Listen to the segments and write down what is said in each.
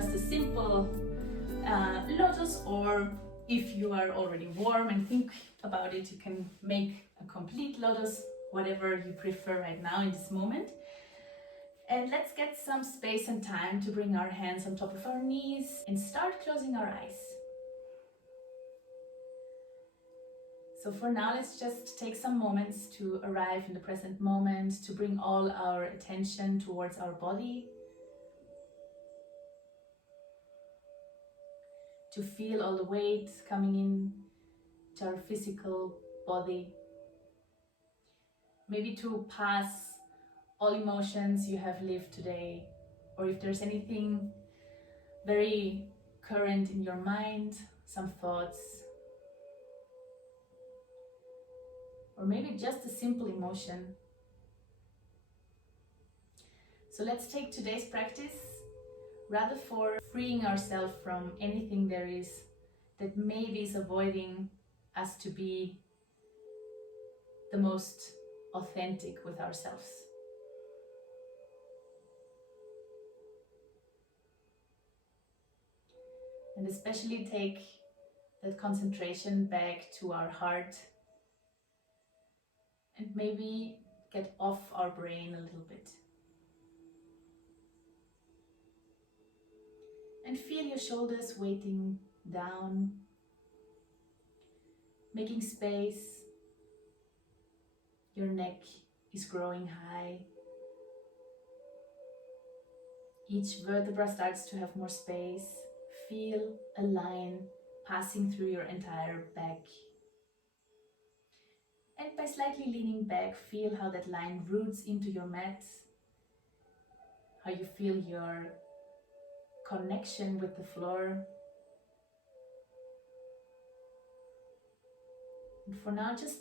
just a simple lotus, or if you are already warm and think about it, you can make a complete lotus, whatever you prefer right now in this moment. And let's get some space and time to bring our hands on top of our knees and start closing our eyes. So for now, let's just take some moments to arrive in the present moment, to bring all our attention towards our body, to feel all the weight coming in to our physical body. Maybe to pass all emotions you have lived today, or if there's anything very current in your mind, some thoughts, or maybe just a simple emotion. So let's take today's practice rather for freeing ourselves from anything there is that maybe is avoiding us to be the most authentic with ourselves. And especially take that concentration back to our heart and maybe get off our brain a little bit. And feel your shoulders weighting down, making space. Your neck is growing high. Each vertebra starts to have more space. Feel a line passing through your entire back. And by slightly leaning back, feel how that line roots into your mat, how you feel your connection with the floor. And for now, just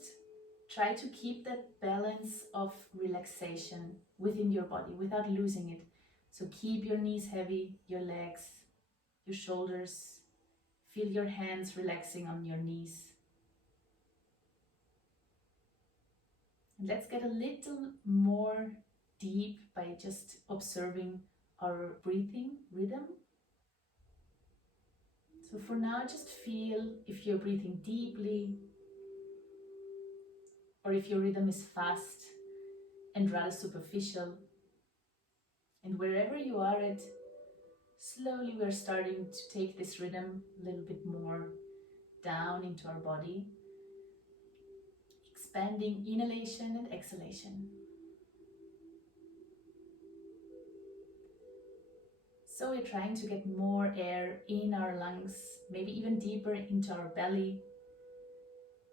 try to keep that balance of relaxation within your body without losing it. So keep your knees heavy, your legs, your shoulders. Feel your hands relaxing on your knees. And let's get a little more deep by just observing our breathing rhythm. So for now, just feel if you're breathing deeply or if your rhythm is fast and rather superficial. And wherever you are at, slowly we're starting to take this rhythm a little bit more down into our body, expanding inhalation and exhalation. So we're trying to get more air in our lungs, maybe even deeper into our belly.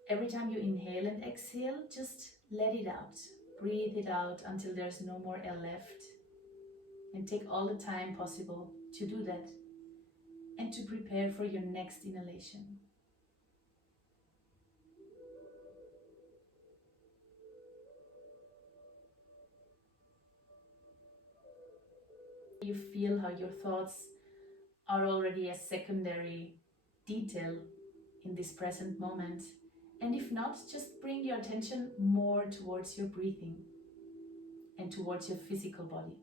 Every time you inhale and exhale, just let it out. Breathe it out until there's no more air left. And take all the time possible to do that and to prepare for your next inhalation. You feel how your thoughts are already a secondary detail in this present moment. And if not, just bring your attention more towards your breathing and towards your physical body.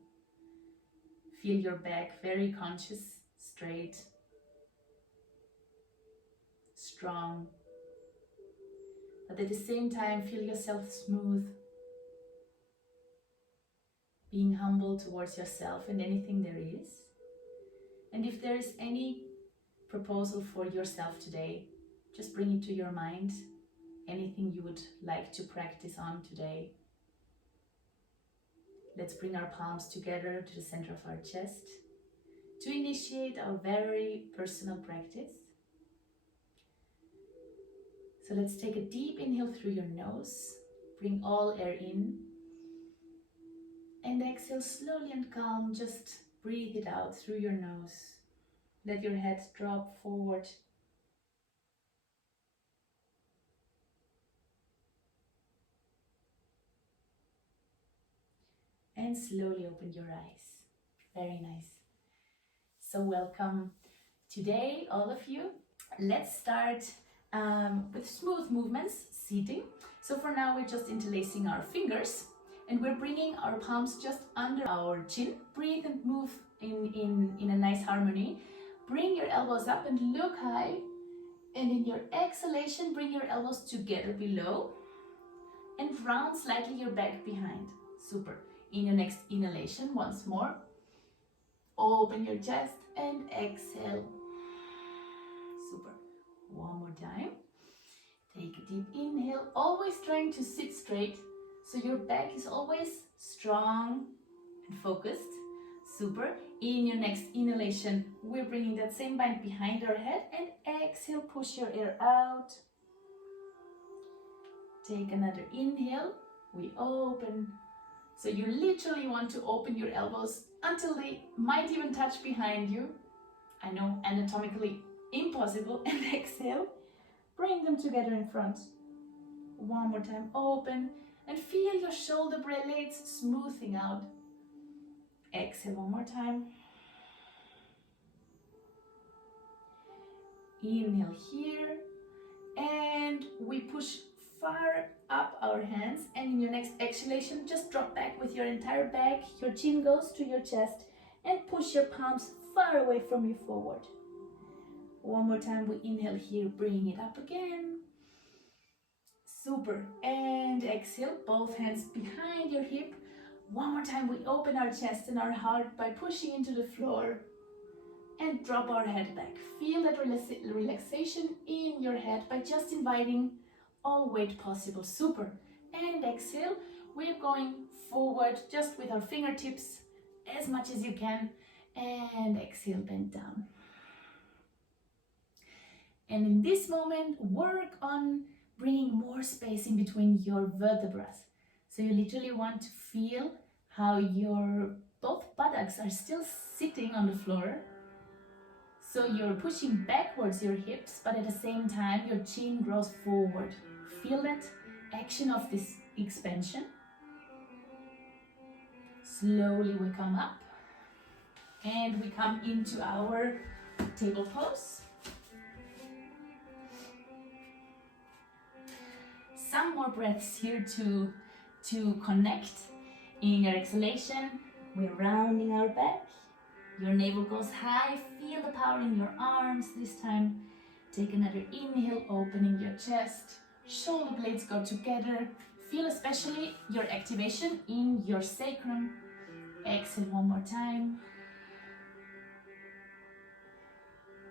Feel your back very conscious, straight, strong. But at the same time, feel yourself smooth, being humble towards yourself and anything there is. And if there is any proposal for yourself today, just bring it to your mind. Anything you would like to practice on today. Let's bring our palms together to the center of our chest to initiate our very personal practice. So let's take a deep inhale through your nose. Bring all air in. And exhale slowly and calm. Just breathe it out through your nose. Let your head drop forward. And slowly open your eyes. Very nice. So welcome today, all of you. Let's start with smooth movements, seating. So for now, we're just interlacing our fingers and we're bringing our palms just under our chin. Breathe and move in a nice harmony. Bring your elbows up and look high. And in your exhalation, bring your elbows together below and round slightly your back behind. Super. In your next inhalation, once more, open your chest and exhale. Super. One more time. Take a deep inhale, always trying to sit straight, so your back is always strong and focused. Super. In your next inhalation, we're bringing that same bind behind our head, and exhale, push your air out. Take another inhale, we open. So you literally want to open your elbows until they might even touch behind you. I know, anatomically impossible. And exhale, bring them together in front. One more time, open, and feel your shoulder blades smoothing out. Exhale one more time. Inhale here, and we push far up our hands, and in your next exhalation, just drop back with your entire back. Your chin goes to your chest, and push your palms far away from you forward. One more time, we inhale here, bring it up again. Super. And exhale, both hands behind your hip. One more time, we open our chest and our heart by pushing into the floor and drop our head back. Feel that relaxation in your head by just inviting all weight possible. Super. And exhale, we're going forward just with our fingertips as much as you can. And exhale, bend down. And in this moment, work on bringing more space in between your vertebrae. So you literally want to feel how your both buttocks are still sitting on the floor. So you're pushing backwards your hips, but at the same time, your chin grows forward. Feel that action of this expansion. Slowly we come up and we come into our table pose. Some more breaths here to connect. In your exhalation, we're rounding our back. Your navel goes high. Feel the power in your arms this time. Take another inhale, opening your chest. Shoulder blades go together. Feel especially your activation in your sacrum. Exhale one more time.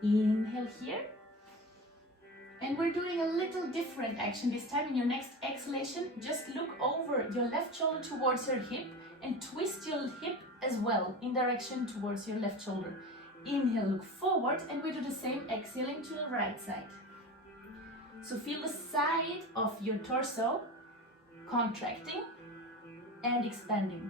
Inhale here. And we're doing a little different action this time. In your next exhalation, just look over your left shoulder towards your hip and twist your hip as well in direction towards your left shoulder. Inhale, look forward, and we do the same, exhaling to the right side. So feel the side of your torso contracting and expanding.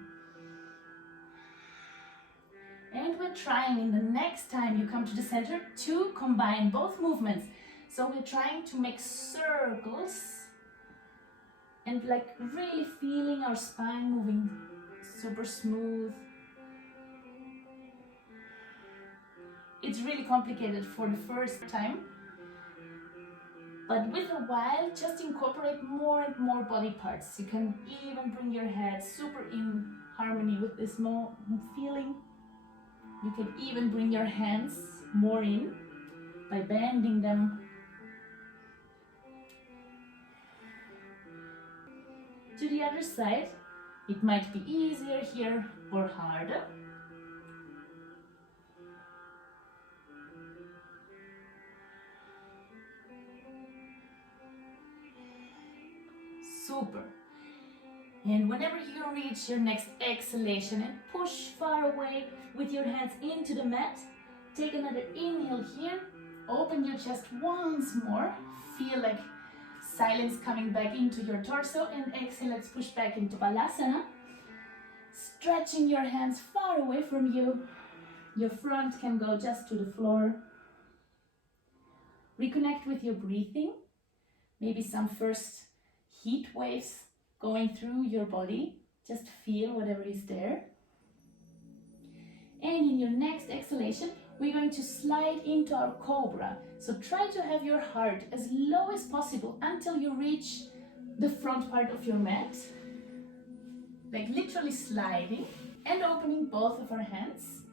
And we're trying in the next time you come to the center to combine both movements. So we're trying to make circles and like really feeling our spine moving super smooth. It's really complicated for the first time, but with a while, just incorporate more and more body parts. You can even bring your head super in harmony with this more feeling. You can even bring your hands more in by bending them. To the other side, it might be easier here or harder. Super. And whenever you reach your next exhalation and push far away with your hands into the mat, take another inhale here. Open your chest once more. Feel like silence coming back into your torso, and exhale, let's push back into Balasana. Stretching your hands far away from you. Your front can go just to the floor. Reconnect with your breathing. Maybe some first heat waves going through your body. Just feel whatever is there. And in your next exhalation, we're going to slide into our cobra. So try to have your heart as low as possible until you reach the front part of your mat. Like literally sliding and opening both of our hands.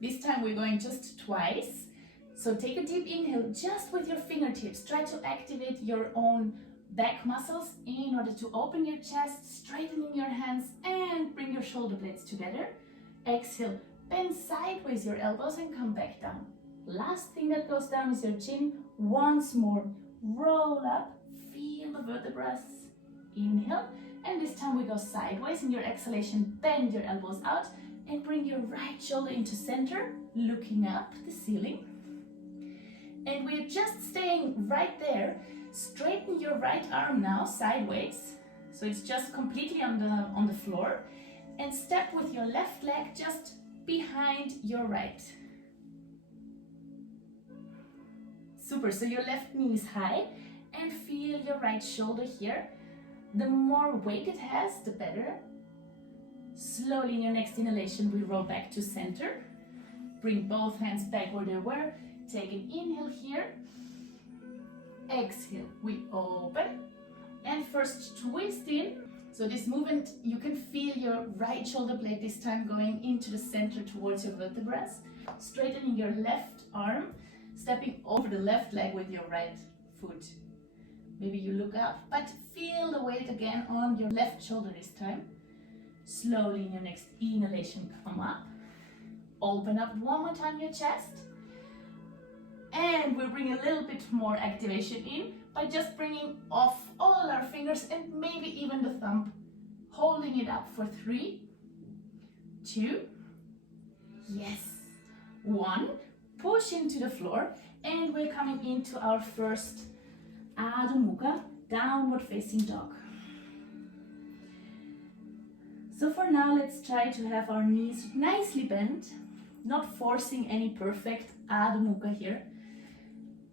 This time we're going just twice. So take a deep inhale just with your fingertips. Try to activate your own back muscles in order to open your chest, straightening your hands and bring your shoulder blades together. Exhale, bend sideways your elbows and come back down. Last thing that goes down is your chin. Once more, roll up, feel the vertebrae. Inhale, and this time we go sideways. In your exhalation, bend your elbows out and bring your right shoulder into center, looking up the ceiling. And we're just staying right there. Straighten your right arm now sideways, so it's just completely on the floor, and step with your left leg just behind your right. Super, so your left knee is high and feel your right shoulder here. The more weight it has, the better. Slowly in your next inhalation, we roll back to center. Bring both hands back where they were. Take an inhale here. Exhale, we open. And first twist in. So this movement, you can feel your right shoulder blade this time going into the center towards your vertebrae. Straightening your left arm. Stepping over the left leg with your right foot. Maybe you look up, but feel the weight again on your left shoulder this time. Slowly in your next inhalation, come up. Open up one more time your chest. And we'll bring a little bit more activation in by just bringing off all our fingers and maybe even the thumb. Holding it up for 3, 2, yes, 1. Push into the floor, and we're coming into our first Adho Mukha, downward facing dog. So for now, let's try to have our knees nicely bent, not forcing any perfect Adho Mukha here.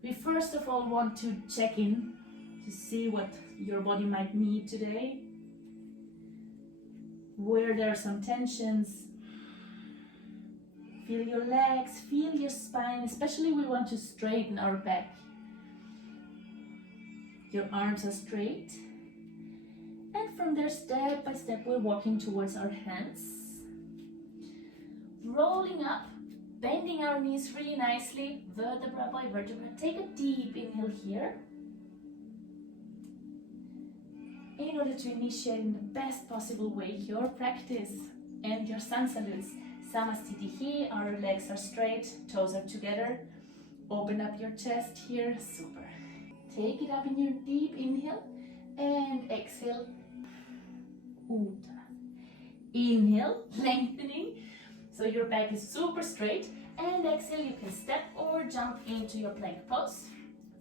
We first of all want to check in to see what your body might need today, where there are some tensions. Feel your legs, feel your spine, especially we want to straighten our back. Your arms are straight. And from there, step by step, we're walking towards our hands. Rolling up, bending our knees really nicely, vertebra by vertebra. Take a deep inhale here. In order to initiate in the best possible way your practice and your sun salutes. Samastitihi, our legs are straight, toes are together. Open up your chest here, super. Take it up in your deep inhale and exhale, Uttanasana. Inhale, lengthening, so your back is super straight. And exhale, you can step or jump into your plank pose.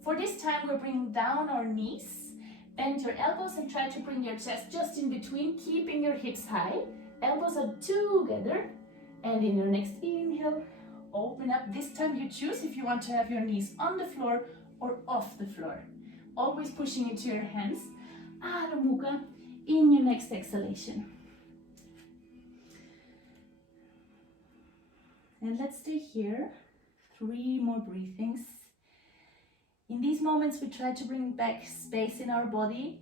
For this time, we're bringing down our knees. Bend your elbows and try to bring your chest just in between, keeping your hips high. Elbows are together. And in your next inhale, open up. This time you choose if you want to have your knees on the floor or off the floor. Always pushing into your hands. Adho Mukha in your next exhalation. And let's stay here. 3 more breathings. In these moments, we try to bring back space in our body.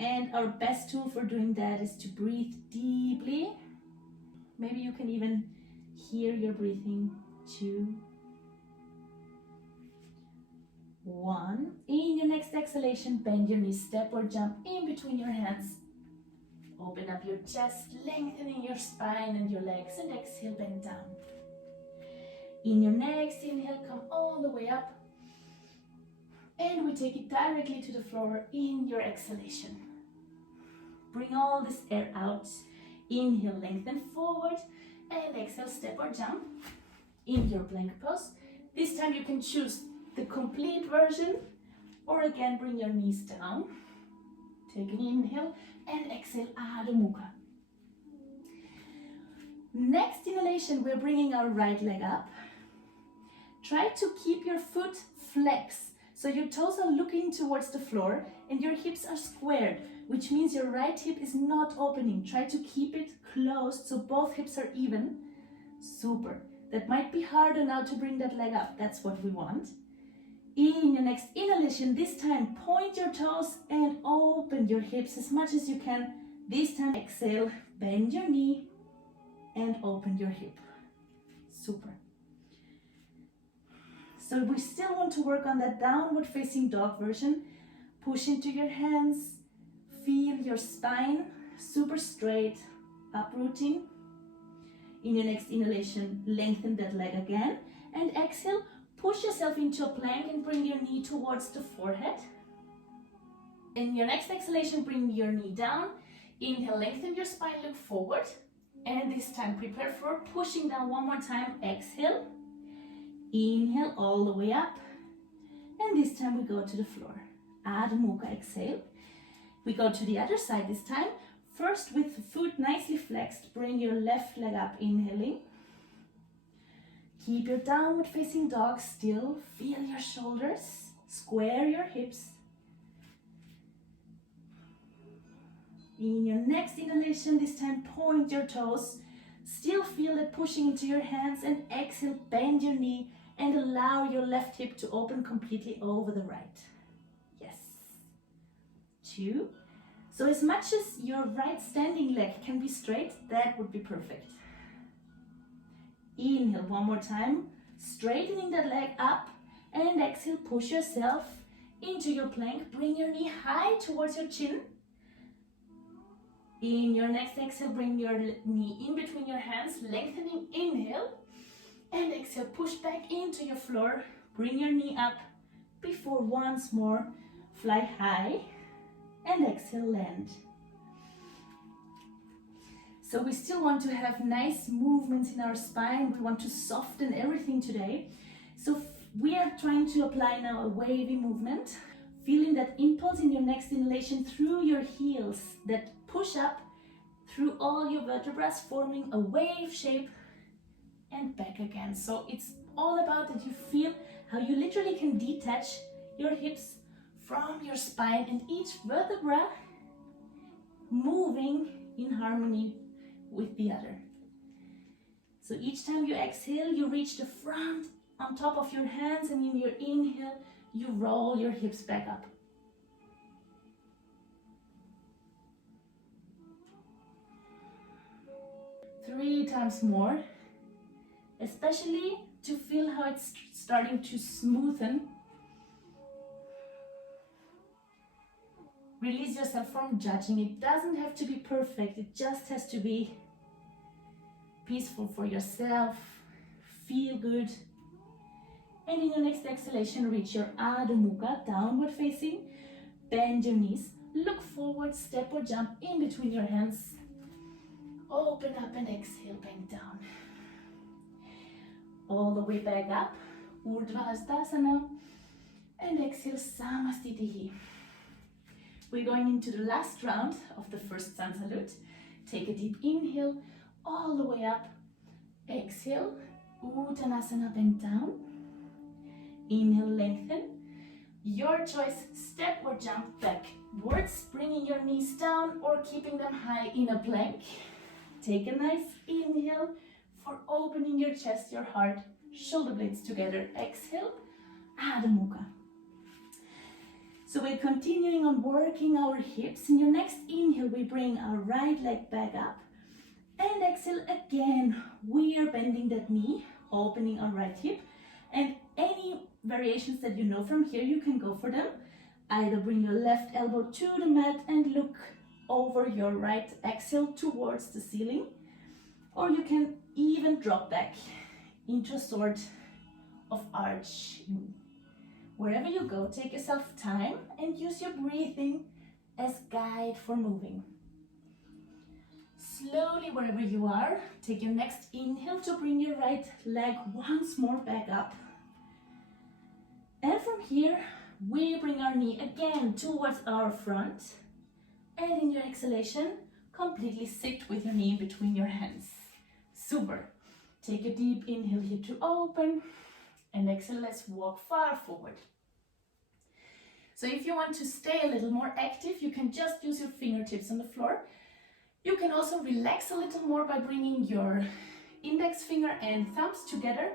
And our best tool for doing that is to breathe deeply. Maybe you can even hear your breathing. 2, 1. In your next exhalation, bend your knees, step or jump in between your hands. Open up your chest, lengthening your spine and your legs, and exhale, bend down. In your next inhale, come all the way up. And we take it directly to the floor in your exhalation. Bring all this air out. Inhale, lengthen forward, and exhale, step or jump in your plank pose. This time you can choose the complete version, or again bring your knees down. Take an inhale and exhale, Adho Mukha. Next inhalation, we're bringing our right leg up. Try to keep your foot flexed, so your toes are looking towards the floor and your hips are squared, which means your right hip is not opening. Try to keep it closed so both hips are even. Super. That might be harder now to bring that leg up. That's what we want. In your next inhalation, this time point your toes and open your hips as much as you can. This time exhale, bend your knee and open your hip. Super. So we still want to work on that downward facing dog version. Push into your hands, feel your spine super straight, uprooting. In your next inhalation, lengthen that leg again, and exhale, push yourself into a plank and bring your knee towards the forehead. In your next exhalation, bring your knee down. Inhale, lengthen your spine, look forward. And this time, prepare for pushing down one more time. Exhale. Inhale all the way up. And this time we go to the floor. Adho Mukha, exhale. We go to the other side this time. First, with the foot nicely flexed, bring your left leg up, inhaling. Keep your downward facing dog still. Feel your shoulders. Square your hips. In your next inhalation, this time point your toes. Still feel it pushing into your hands, and exhale, bend your knee and allow your left hip to open completely over the right. Yes. 2. So as much as your right standing leg can be straight, that would be perfect. Inhale one more time, straightening that leg up, and exhale, push yourself into your plank. Bring your knee high towards your chin. In your next exhale, bring your knee in between your hands, lengthening. Inhale, and exhale, push back into your floor. Bring your knee up before once more fly high, and exhale, land. So we still want to have nice movements in our spine. We want to soften everything today. So we are trying to apply now a wavy movement, feeling that impulse in your next inhalation through your heels that push up through all your vertebrae, forming a wave shape, and back again. So it's all about that you feel how you literally can detach your hips from your spine, and each vertebra moving in harmony with the other. So each time you exhale, you reach the front on top of your hands, and in your inhale, you roll your hips back up. Three times more, especially to feel how it's starting to smoothen. Release yourself from judging. It doesn't have to be perfect. It just has to be peaceful for yourself. Feel good. And in your next exhalation, reach your Adho Mukha, downward facing. Bend your knees. Look forward, step or jump in between your hands. Open up and exhale, bend down. All the way back up, Urdhva Hastasana. And exhale, Samastitihi. We're going into the last round of the first sun salute. Take a deep inhale, all the way up. Exhale, Uttanasana, bend down. Inhale, lengthen. Your choice, step or jump backwards, bringing your knees down or keeping them high in a plank. Take a nice inhale for opening your chest, your heart, shoulder blades together. Exhale, Adho Mukha. So we're continuing on working our hips. In your next inhale, we bring our right leg back up. And exhale again, we are bending that knee, opening our right hip. And any variations that you know from here, you can go for them. Either bring your left elbow to the mat and look over your right exhale towards the ceiling. Or you can even drop back into a sort of arch. Wherever you go, take yourself time and use your breathing as guide for moving. Slowly, wherever you are, take your next inhale to bring your right leg once more back up. And from here, we bring our knee again towards our front. And in your exhalation, completely sit with your knee between your hands. Super. Take a deep inhale here to open. And exhale, let's walk far forward. So if you want to stay a little more active, you can just use your fingertips on the floor. You can also relax a little more by bringing your index finger and thumbs together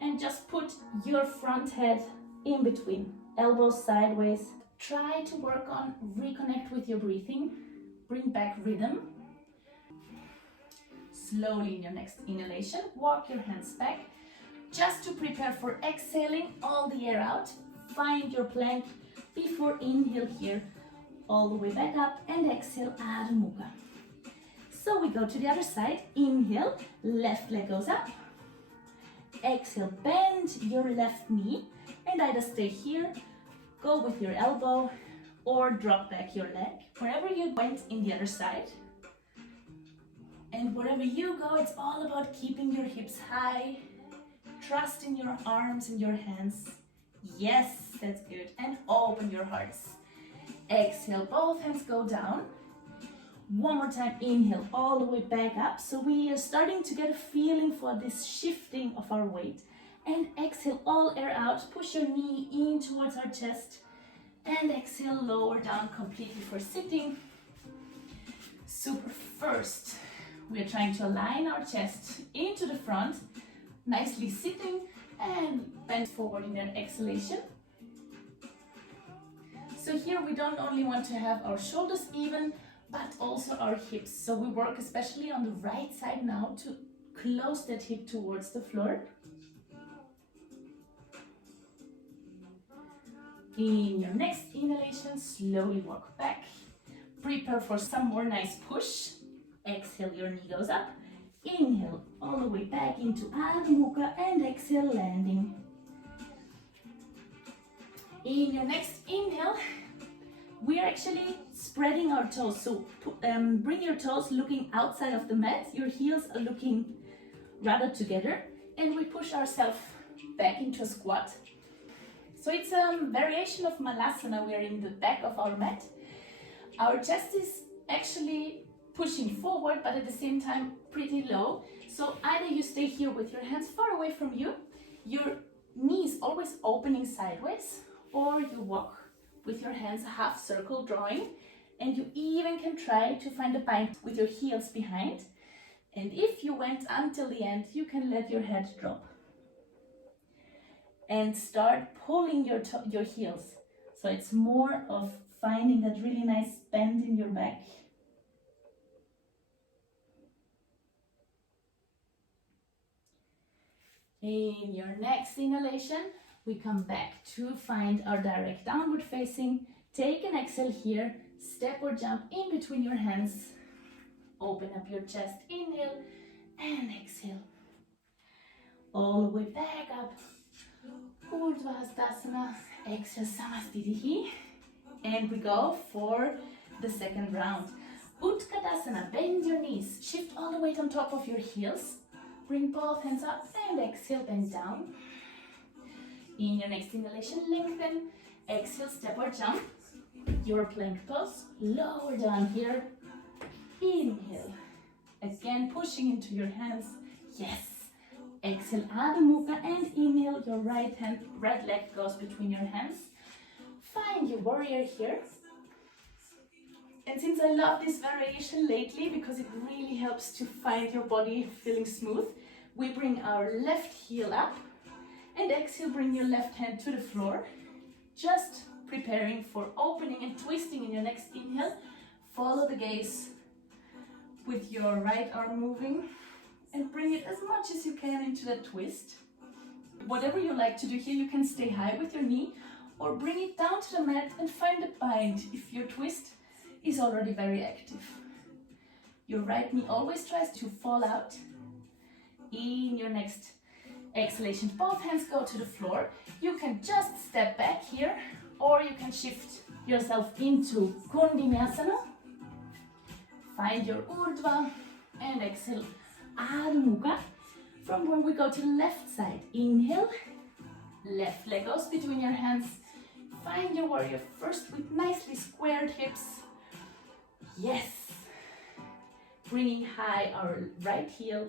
and just put your front head in between, elbows sideways. Try to work on reconnect with your breathing, bring back rhythm. Slowly in your next inhalation, walk your hands back, just to prepare for exhaling all the air out. Find your plank before inhale here, all the way back up, and exhale, Adho Mukha. So we go to the other side. Inhale, left leg goes up. Exhale, bend your left knee and either stay here, go with your elbow, or drop back your leg. Wherever you went in the other side. And wherever you go, it's all about keeping your hips high, trust in your arms and your hands. Yes, that's good. And open your hearts. Exhale, both hands go down. One more time, inhale all the way back up. So we are starting to get a feeling for this shifting of our weight. And exhale, all air out. Push your knee in towards our chest. And exhale, lower down completely for sitting. Super. First, we are trying to align our chest into the front. Nicely sitting and bend forward in an exhalation. So here we don't only want to have our shoulders even, but also our hips. So we work especially on the right side now to close that hip towards the floor. In your next inhalation, slowly walk back. Prepare for some more nice push. Exhale, your knee goes up. Inhale, all the way back into Adho Mukha, and exhale, landing. In your next inhale, we are actually spreading our toes. So bring your toes looking outside of the mat. Your heels are looking rather together. And we push ourselves back into a squat. So it's a variation of Malasana. We are in the back of our mat. Our chest is actually pushing forward, but at the same time pretty low. So either you stay here with your hands far away from you, your knees always opening sideways, or you walk with your hands a half circle drawing, and you even can try to find a bind with your heels behind. And if you went until the end, you can let your head drop and start pulling your heels. So it's more of finding that really nice bend in your back. In your next inhalation, we come back to find our direct downward facing. Take an exhale here, step or jump in between your hands. Open up your chest, inhale and exhale. All the way back up. Urdhva Hastasana, exhale Samastitihi. And we go for the second round. Utkatasana, bend your knees, shift all the weight on top of your heels. Bring both hands up and exhale, bend down. In your next inhalation, lengthen. Exhale, step or jump. Your plank pose, lower down here. Inhale. Again, pushing into your hands. Yes. Exhale, Adho Mukha, and inhale, your right leg goes between your hands. Find your warrior here. And since I love this variation lately, because it really helps to find your body feeling smooth, we bring our left heel up, and exhale, bring your left hand to the floor. Just preparing for opening and twisting in your next inhale. Follow the gaze with your right arm moving, and bring it as much as you can into that twist. Whatever you like to do here, you can stay high with your knee, or bring it down to the mat and find a bind if your twist is already very active. Your right knee always tries to fall out. In your next exhalation, both hands go to the floor. You can just step back here, or you can shift yourself into Vinyasa. Find your Urdhva and exhale, Adho Mukha. From where we go to the left side. Inhale, left leg goes between your hands. Find your warrior first with nicely squared hips. Yes. Bringing high our right heel,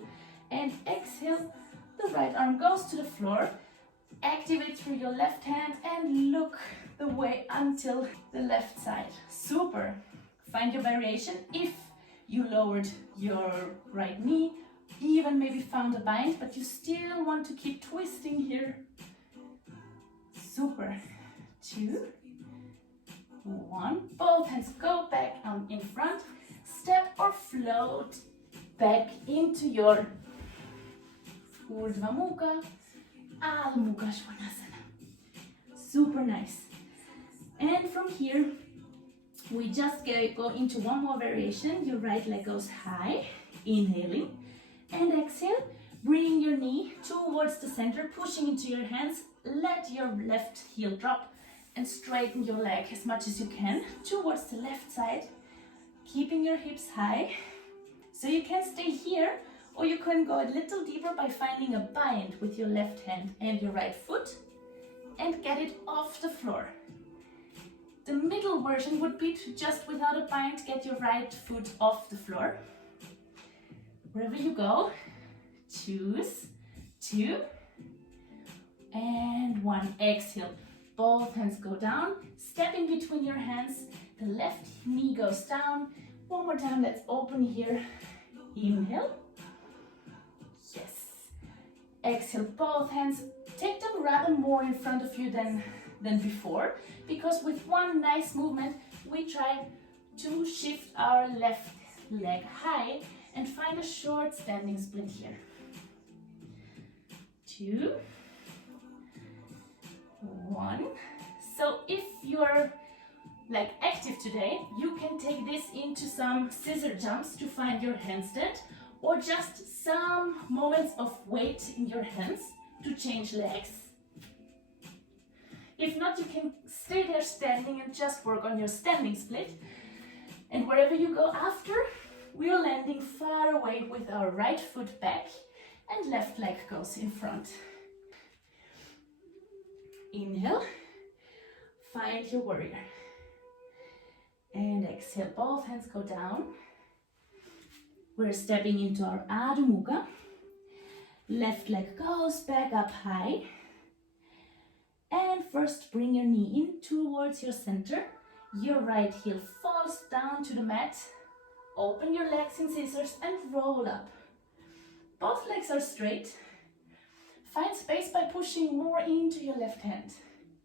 and exhale, the right arm goes to the floor. Activate through your left hand and look the way until the left side. Super. Find your variation. If you lowered your right knee, even maybe found a bind, but you still want to keep twisting here. Super. 2, 1. Both hands go back in front. Step or float back into your Urdhva Mukha, Adho Mukha Svanasana. Super nice. And from here, we just go into one more variation. Your right leg goes high, inhaling, and exhale. Bring your knee towards the center, pushing into your hands. Let your left heel drop and straighten your leg as much as you can towards the left side, keeping your hips high. So you can stay here, or you can go a little deeper by finding a bind with your left hand and your right foot and get it off the floor. The middle version would be to just without a bind, get your right foot off the floor. Wherever you go, choose 2 and 1. Exhale. Both hands go down. Step in between your hands. The left knee goes down. One more time. Let's open here. Inhale. Yes. Exhale. Both hands. Take them rather more in front of you than before, because with one nice movement, we try to shift our left leg high and find a short standing split here. 2, 1. So if you're like active today, you can take this into some scissor jumps to find your handstand, or just some moments of weight in your hands to change legs. If not, you can stay there standing and just work on your standing split. And wherever you go after, we are landing far away with our right foot back and left leg goes in front. Inhale, find your warrior. And exhale, both hands go down. We're stepping into our Adho Mukha. Left leg goes back up high. And first bring your knee in towards your center. Your right heel falls down to the mat. Open your legs in scissors and roll up. Both legs are straight. Find space by pushing more into your left hand.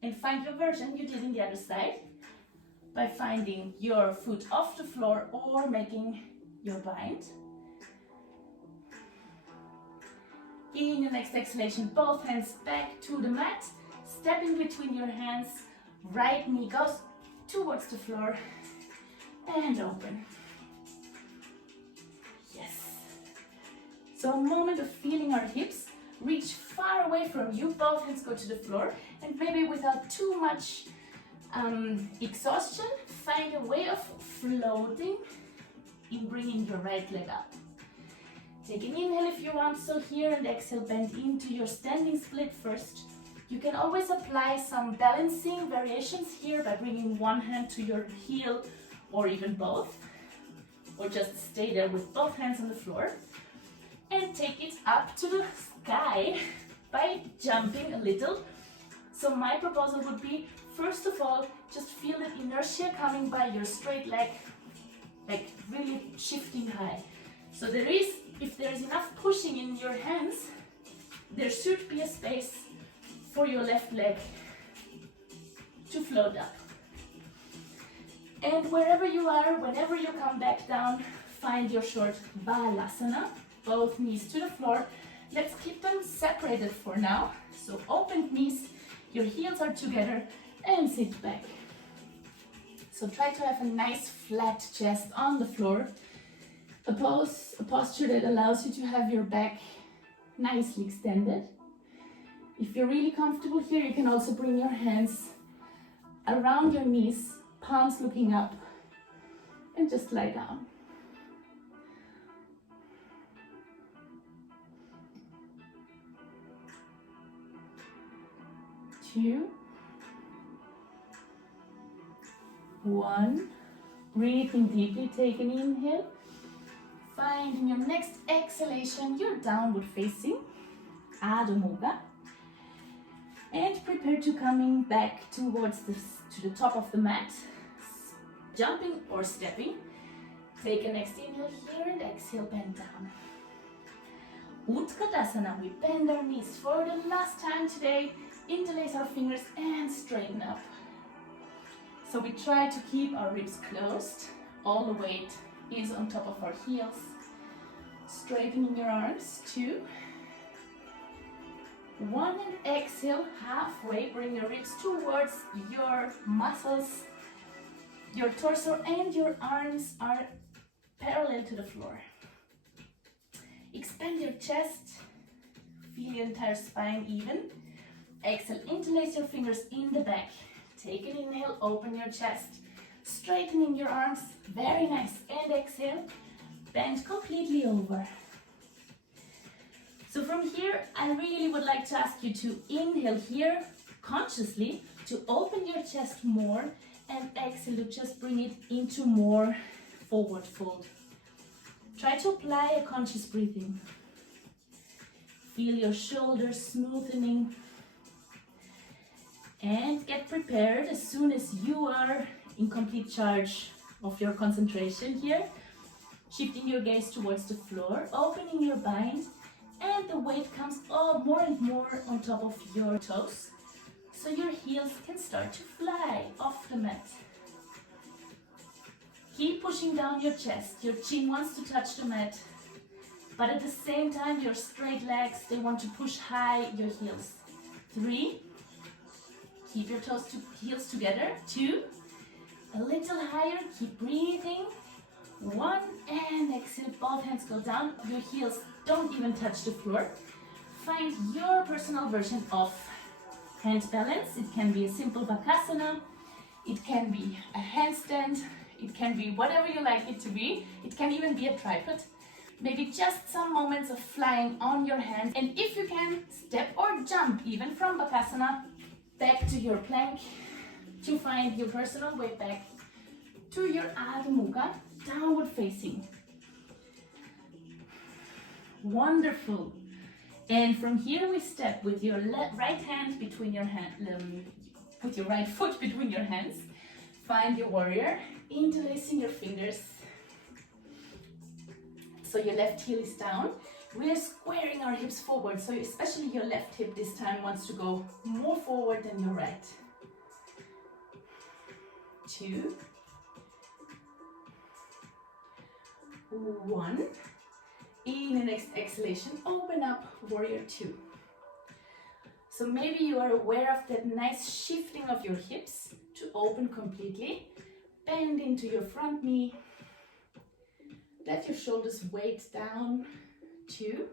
And find your version you did in the other side by finding your foot off the floor or making your bind. In your next exhalation, both hands back to the mat. Step in between your hands, right knee goes towards the floor and open. Yes. So a moment of feeling our hips reach far away from you, both hands go to the floor, and maybe without too much exhaustion, find a way of floating in bringing your right leg up. Take an inhale if you want, so here, and exhale, bend into your standing split first. You can always apply some balancing variations here by bringing one hand to your heel or even both, or just stay there with both hands on the floor and take it up to the sky by jumping a little. So my proposal would be, first of all, just feel the inertia coming by your straight leg, like really shifting high. So if there is enough pushing in your hands, there should be a space for your left leg to float up. And wherever you are, whenever you come back down, find your short Balasana, both knees to the floor. Let's keep them separated for now. So open knees, your heels are together, and sit back. So try to have a nice flat chest on the floor. A posture that allows you to have your back nicely extended. If you're really comfortable here, you can also bring your hands around your knees, palms looking up, and just lie down. Two, 1. Breathing deeply, take an inhale. Find in your next exhalation your downward facing Adho Mukha. And prepare to coming back towards to the top of the mat, jumping or stepping. Take a next inhale here and exhale, bend down. Utkatasana, we bend our knees for the last time today, interlace our fingers and straighten up. So we try to keep our ribs closed, all the weight is on top of our heels. Straightening your arms, 2, 1, and exhale halfway. Bring your ribs towards your muscles. Your torso and your arms are parallel to the floor. Expand your chest. Feel your entire spine even. Exhale, interlace your fingers in the back. Take an inhale, open your chest. Straightening your arms, very nice. And exhale, bend completely over. So from here, I really would like to ask you to inhale here consciously to open your chest more, and exhale to just bring it into more forward fold. Try to apply a conscious breathing. Feel your shoulders smoothening, and get prepared as soon as you are in complete charge of your concentration here. Shifting your gaze towards the floor, opening your bind, and the weight comes more and more on top of your toes, so your heels can start to fly off the mat. Keep pushing down your chest. Your chin wants to touch the mat, but at the same time, your straight legs, they want to push high your heels. 3, keep your heels together. 2, a little higher, keep breathing. 1, and exhale, both hands go down. Your heels don't even touch the floor. Find your personal version of hand balance. It can be a simple Bakasana, it can be a handstand, it can be whatever you like it to be. It can even be a tripod. Maybe just some moments of flying on your hands. And if you can, step or jump even from Bakasana back to your plank to find your personal way back to your Adho Mukha, downward facing. Wonderful. And from here we step with your right hand between your with your right foot between your hands. Find your warrior, interlacing your fingers. So your left heel is down. We are squaring our hips forward, so especially your left hip this time wants to go more forward than your right. 2, 1. In the next exhalation, open up, warrior 2. So maybe you are aware of that nice shifting of your hips to open completely. Bend into your front knee. Let your shoulders weight down. 2,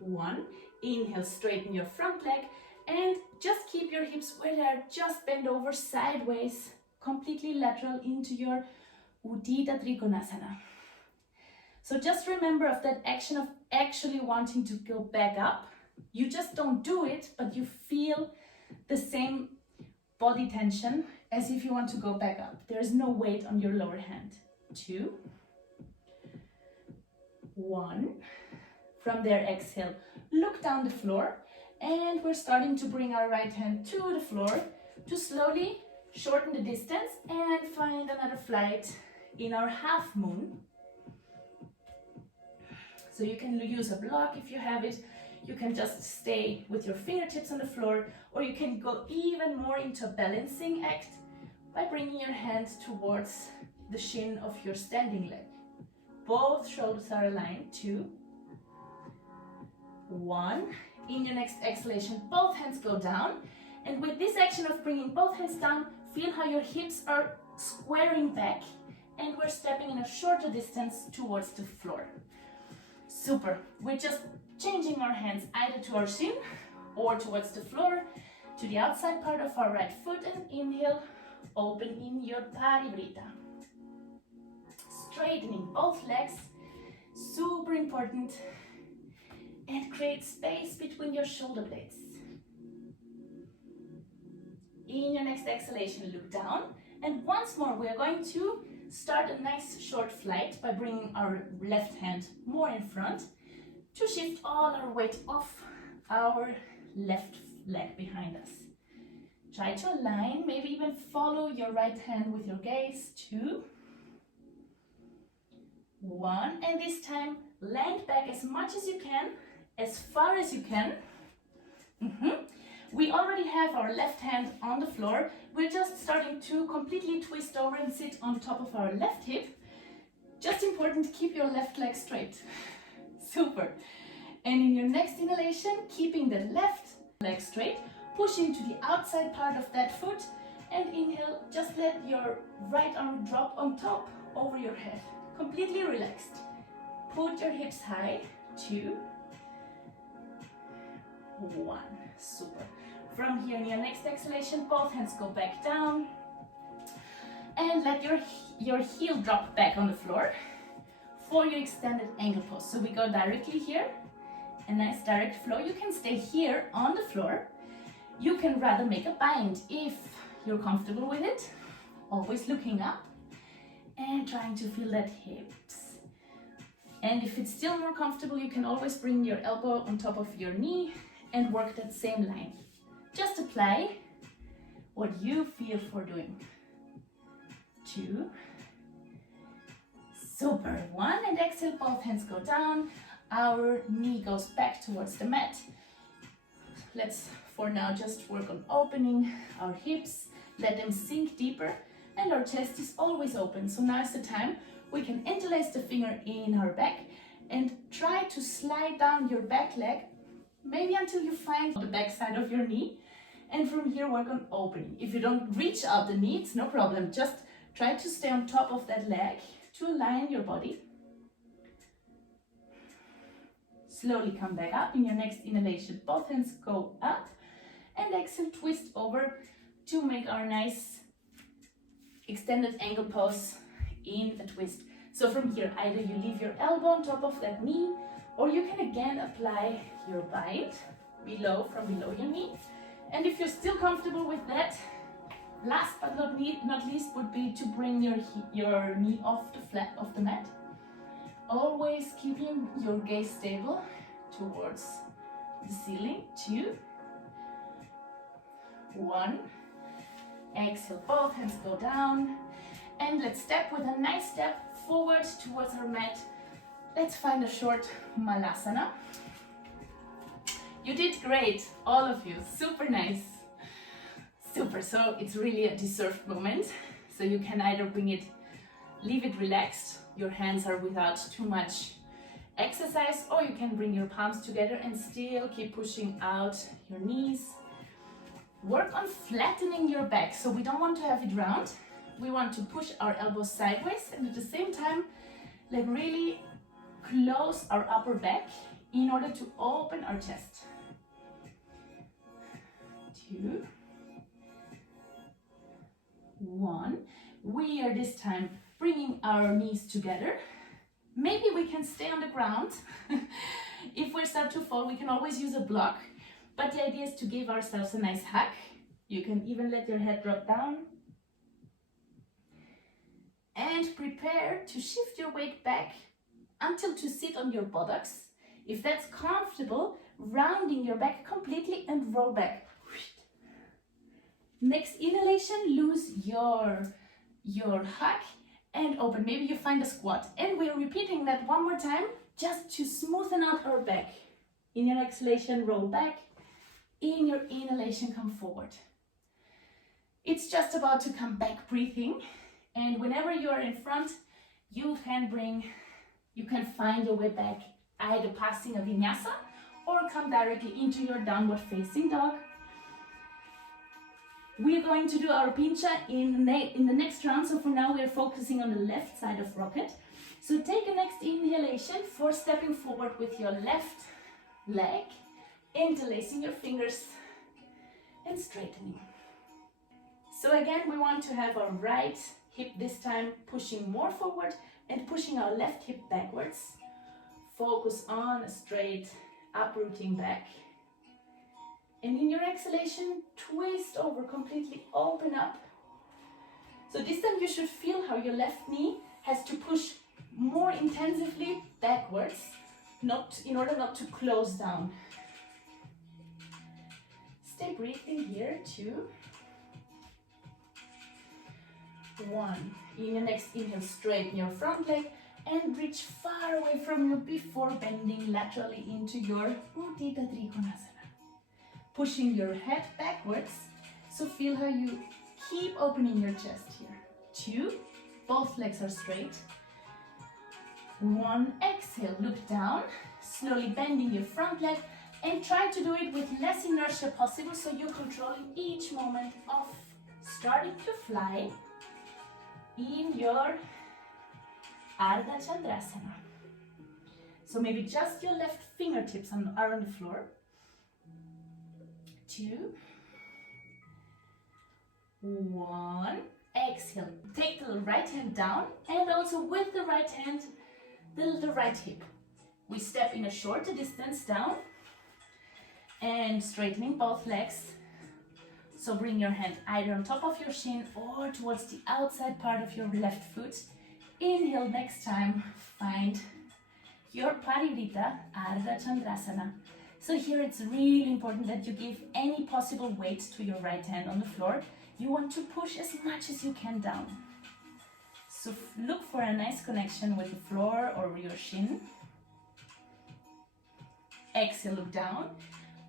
1. Inhale, straighten your front leg, and just keep your hips where they are, just bend over sideways, completely lateral into your Uddita Trikonasana. So just remember of that action of actually wanting to go back up. You just don't do it, but you feel the same body tension as if you want to go back up. There is no weight on your lower hand. 2, 1. From there, exhale, look down the floor, and we're starting to bring our right hand to the floor to slowly shorten the distance and find another flight in our half moon. So you can use a block if you have it. You can just stay with your fingertips on the floor, or you can go even more into a balancing act by bringing your hands towards the shin of your standing leg. Both shoulders are aligned. 2, 1. In your next exhalation, both hands go down. And with this action of bringing both hands down, feel how your hips are squaring back, and we're stepping in a shorter distance towards the floor. Super. We're just changing our hands either to our shin or towards the floor, to the outside part of our right foot, and inhale, open in your Parivrita. Straightening both legs, super important, and create space between your shoulder blades. In your next exhalation, look down, and once more we are going to start a nice short flight by bringing our left hand more in front to shift all our weight off our left leg behind us. Try to align, maybe even follow your right hand with your gaze. 2, 1, and this time land back as much as you can, as far as you can. We already have our left hand on the floor. We're just starting to completely twist over and sit on top of our left hip. Just important, keep your left leg straight. Super. And in your next inhalation, keeping the left leg straight, push into the outside part of that foot, and inhale, just let your right arm drop on top over your head. Completely relaxed. Put your hips high. 2, 1. Super. From here, in your next exhalation, both hands go back down. And let your heel drop back on the floor for your extended angle pose. So we go directly here, a nice direct flow. You can stay here on the floor. You can rather make a bind if you're comfortable with it. Always looking up and trying to feel that hips. And if it's still more comfortable, you can always bring your elbow on top of your knee and work that same line. Just apply what you feel for doing. 2. Super. 1, and exhale, both hands go down. Our knee goes back towards the mat. Let's, for now, just work on opening our hips. Let them sink deeper, and our chest is always open. So now is the time we can interlace the finger in our back and try to slide down your back leg, maybe until you find the back side of your knee. And from here, work on opening. If you don't reach out the knee, it's no problem. Just try to stay on top of that leg to align your body. Slowly come back up. In your next inhalation, both hands go up, and exhale, twist over to make our nice extended angle pose in a twist. So from here, either you leave your elbow on top of that knee, or you can again apply your bind from below your knee. And if you're still comfortable with that, last but not least would be to bring your knee off the mat. Always keeping your gaze stable towards the ceiling. 2, 1. Exhale, both hands go down. And let's step with a nice step forward towards our mat. Let's find a short malasana. You did great, all of you. Super nice. Super. So it's really a deserved moment. So you can either leave it relaxed. Your hands are without too much exercise, or you can bring your palms together and still keep pushing out your knees. Work on flattening your back. So we don't want to have it round. We want to push our elbows sideways, and at the same time, like really close our upper back in order to open our chest. 2, 1. We are this time bringing our knees together. Maybe we can stay on the ground. If we start to fall, we can always use a block. But the idea is to give ourselves a nice hug. You can even let your head drop down. And prepare to shift your weight back until to sit on your buttocks. If that's comfortable, rounding your back completely and roll back. Next inhalation, lose your hug and open. Maybe you find a squat. And we're repeating that one more time just to smoothen out our back. In your exhalation, roll back. In your inhalation, come forward. It's just about to come back breathing. And whenever you are in front, you can find your way back, either passing a vinyasa or come directly into your downward facing dog. We are going to do our pincha in the next round. So for now, we are focusing on the left side of rocket. So take a next inhalation for stepping forward with your left leg, interlacing your fingers and straightening. So again, we want to have our right hip this time pushing more forward and pushing our left hip backwards. Focus on a straight uprooting back. And in your exhalation, twist over, completely open up. So this time you should feel how your left knee has to push more intensively backwards, in order not to close down. Stay breathing here. 2, 1. In your next inhale, straighten your front leg and reach far away from you before bending laterally into your Utthita Trikonasana. Pushing your head backwards, so feel how you keep opening your chest here. 2, both legs are straight. 1, exhale, look down, slowly bending your front leg, and try to do it with less inertia possible, so you're controlling each moment of starting to fly in your Ardha Chandrasana. So maybe just your left fingertips are on the floor. 2, 1, exhale. Take the right hand down, and also with the right hand, the right hip. We step in a shorter distance down and straightening both legs. So bring your hand either on top of your shin or towards the outside part of your left foot. Inhale next time, find your Parivrita Ardha Chandrasana. So here it's really important that you give any possible weight to your right hand on the floor. You want to push as much as you can down. So look for a nice connection with the floor or your shin. Exhale, look down.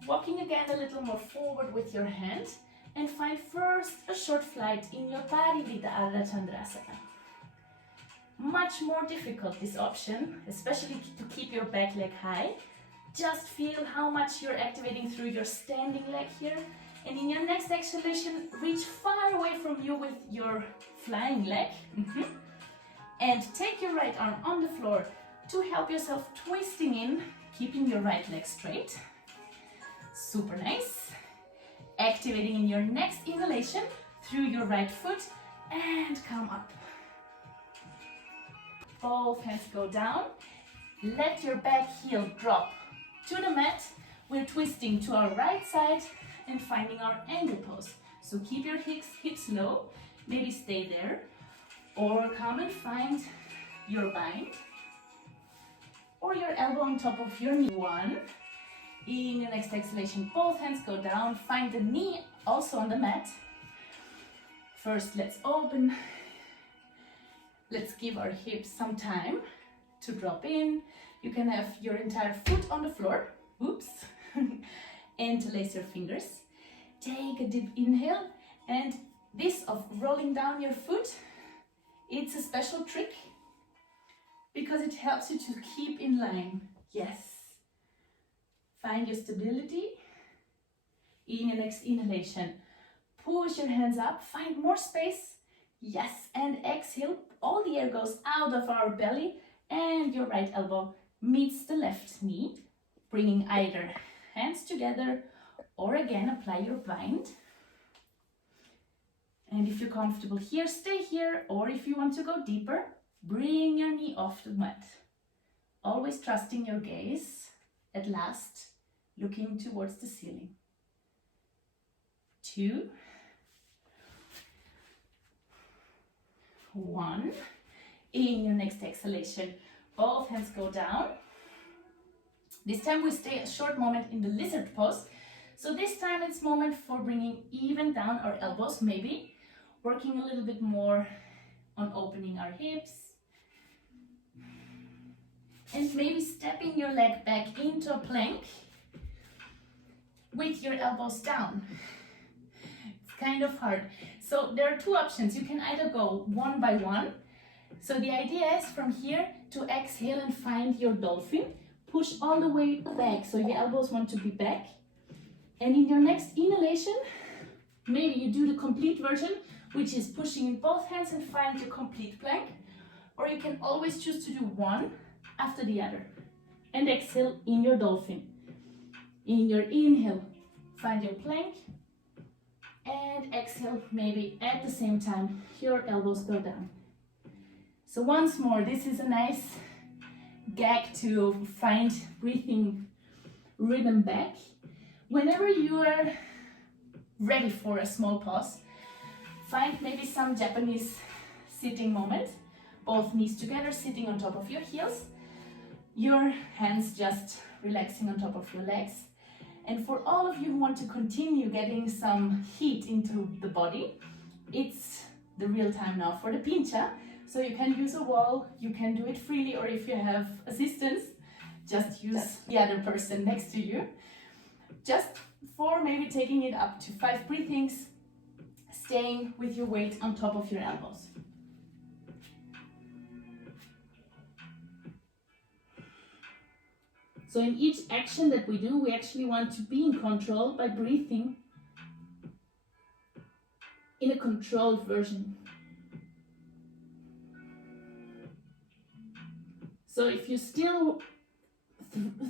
Walking again a little more forward with your hand, and find first a short flight in your Parivrita Ardha Chandrasana. Much more difficult this option, especially to keep your back leg high. Just feel how much you're activating through your standing leg here. And in your next exhalation, reach far away from you with your flying leg. And take your right arm on the floor to help yourself twisting in, keeping your right leg straight. Super nice. Activating in your next inhalation through your right foot, and come up. Both hands go down. Let your back heel drop to the mat. We're twisting to our right side and finding our angle pose. So keep your hips low, maybe stay there, or come and find your bind or your elbow on top of your knee. 1. In your next exhalation, both hands go down. Find the knee also on the mat. First, let's open. Let's give our hips some time to drop in. You can have your entire foot on the floor. Oops. Interlace your fingers. Take a deep inhale. And this of rolling down your foot, it's a special trick because it helps you to keep in line. Yes. Find your stability. In your next inhalation, push your hands up, find more space. Yes, and exhale. All the air goes out of our belly, and your right elbow meets the left knee, bringing either hands together or again apply your bind. And if you're comfortable here, stay here, or if you want to go deeper, bring your knee off the mat. Always trusting your gaze. At last, looking towards the ceiling. 2, 1. In your next exhalation, both hands go down. This time we stay a short moment in the lizard pose. So this time it's moment for bringing even down our elbows, maybe working a little bit more on opening our hips. And maybe stepping your leg back into a plank with your elbows down. It's kind of hard. So there are 2 options. You can either go one by one. So the idea is from here to exhale and find your dolphin. Push all the way back, so your elbows want to be back. And in your next inhalation, maybe you do the complete version, which is pushing in both hands and find your complete plank. Or you can always choose to do one after the other. And exhale in your dolphin. In your inhale, find your plank. And exhale, maybe at the same time, your elbows go down. So once more, this is a nice gag to find breathing rhythm back. Whenever you are ready for a small pause, find maybe some Japanese sitting moment. Both knees together, sitting on top of your heels. Your hands just relaxing on top of your legs. And for all of you who want to continue getting some heat into the body, it's the real time now for the pincha. So you can use a wall, you can do it freely, or if you have assistance, just use the other person next to you. Just for maybe taking it up to 5 breathings, staying with your weight on top of your elbows. So in each action that we do, we actually want to be in control by breathing in a controlled version. So if you're still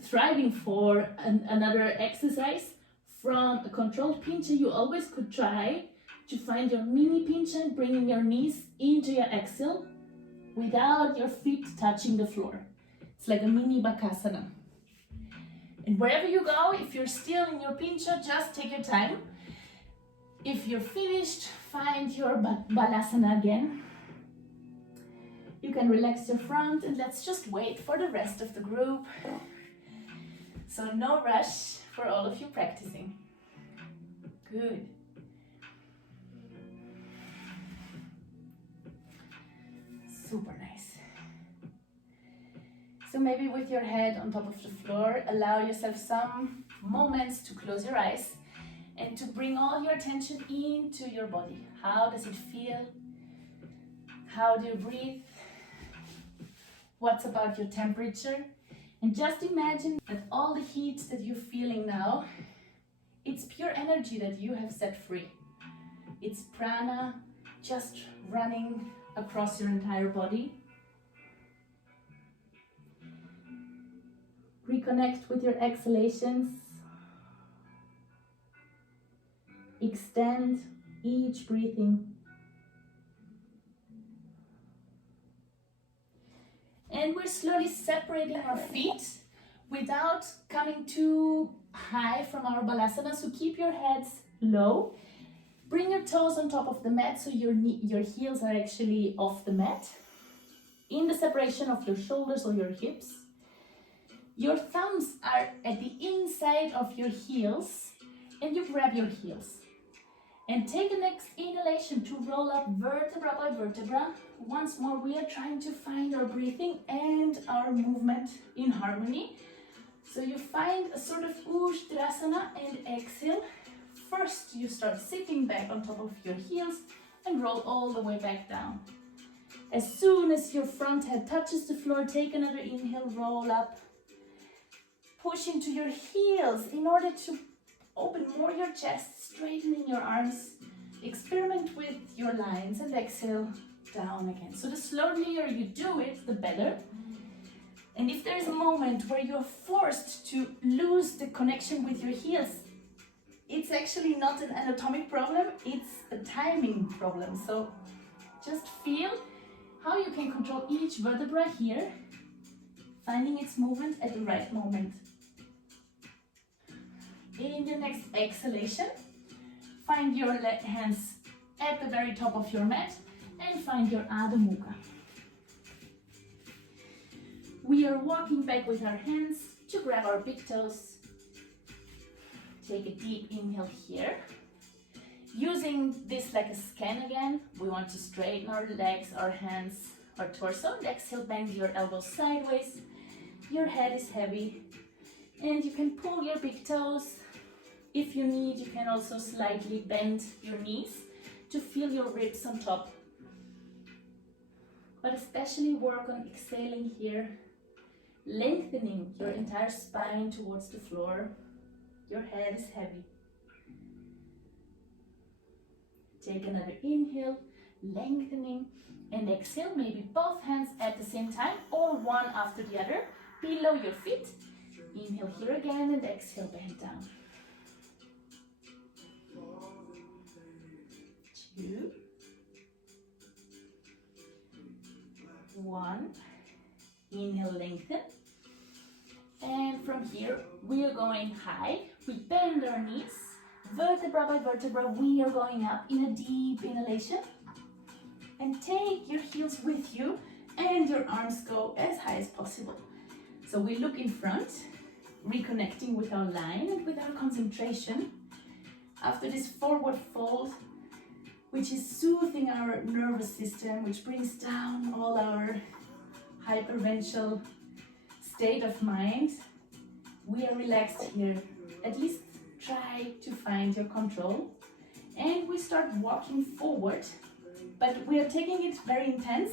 thriving for another exercise from a controlled pincher, you always could try to find your mini pincher, bringing your knees into your axle without your feet touching the floor. It's like a mini bakasana. And wherever you go, if you're still in your pincher, just take your time. If you're finished, find your balasana again. You can relax your front and let's just wait for the rest of the group. So no rush for all of you practicing. Good. Super nice. So maybe with your head on top of the floor, allow yourself some moments to close your eyes and to bring all your attention into your body. How does it feel? How do you breathe? What's about your temperature? And just imagine that all the heat that you're feeling now, it's pure energy that you have set free. It's prana just running across your entire body. Reconnect with your exhalations. Extend each breathing. And we're slowly separating our feet without coming too high from our balasana. So keep your heads low. Bring your toes on top of the mat so your heels are actually off the mat. In the separation of your shoulders or your hips. Your thumbs are at the inside of your heels and you grab your heels. And take the next inhalation to roll up vertebra by vertebra. Once more, we are trying to find our breathing and our movement in harmony. So you find a sort of Ujdrasana and exhale. First, you start sitting back on top of your heels and roll all the way back down. As soon as your front head touches the floor, take another inhale, roll up. Push into your heels in order to open more your chest, straightening your arms. Experiment with your lines and exhale down again. So the slower you do it, the better. And if there's a moment where you're forced to lose the connection with your heels, it's actually not an anatomic problem, it's a timing problem. So just feel how you can control each vertebra here, finding its movement at the right moment. In your next exhalation, find your hands at the very top of your mat and find your Adho Mukha. We are walking back with our hands to grab our big toes. Take a deep inhale here. Using this like a scan again, we want to straighten our legs, our hands, our torso. And exhale, bend your elbows sideways. Your head is heavy. And you can pull your big toes. If you need, you can also slightly bend your knees to feel your ribs on top. But especially work on exhaling here, lengthening your entire spine towards the floor. Your head is heavy. Take another inhale, lengthening, and exhale, maybe both hands at the same time or one after the other, below your feet. Inhale here again and exhale, bend down. 2, 1, inhale, lengthen, and from here we are going high. We bend our knees, vertebra by vertebra, we are going up in a deep inhalation, and take your heels with you and your arms go as high as possible. So we look in front, reconnecting with our line and with our concentration. After this forward fold, which is soothing our nervous system, which brings down all our hypervential state of mind, we are relaxed here. At least try to find your control. And we start walking forward, but we are taking it very intense.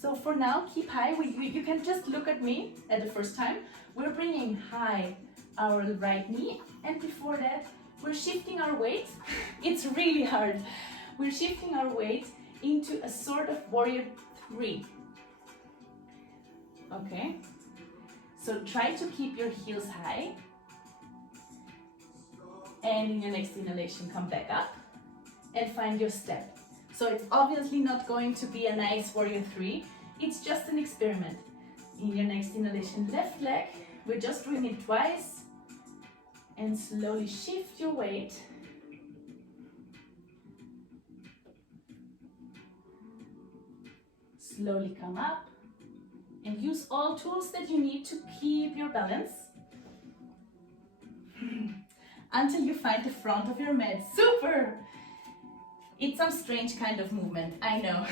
So for now, keep high. You can just look at me at the first time. we're bringing high our right knee, and before that, we're shifting our weight. It's really hard. We're shifting our weight into a sort of warrior 3. Okay, so try to keep your heels high. And in your next inhalation, come back up and find your step. So it's obviously not going to be a nice warrior 3. It's just an experiment. In your next inhalation, left leg, we're just doing it twice. And slowly shift your weight. Slowly come up. And use all tools that you need to keep your balance. Until you find the front of your mat. Super! It's some strange kind of movement, I know.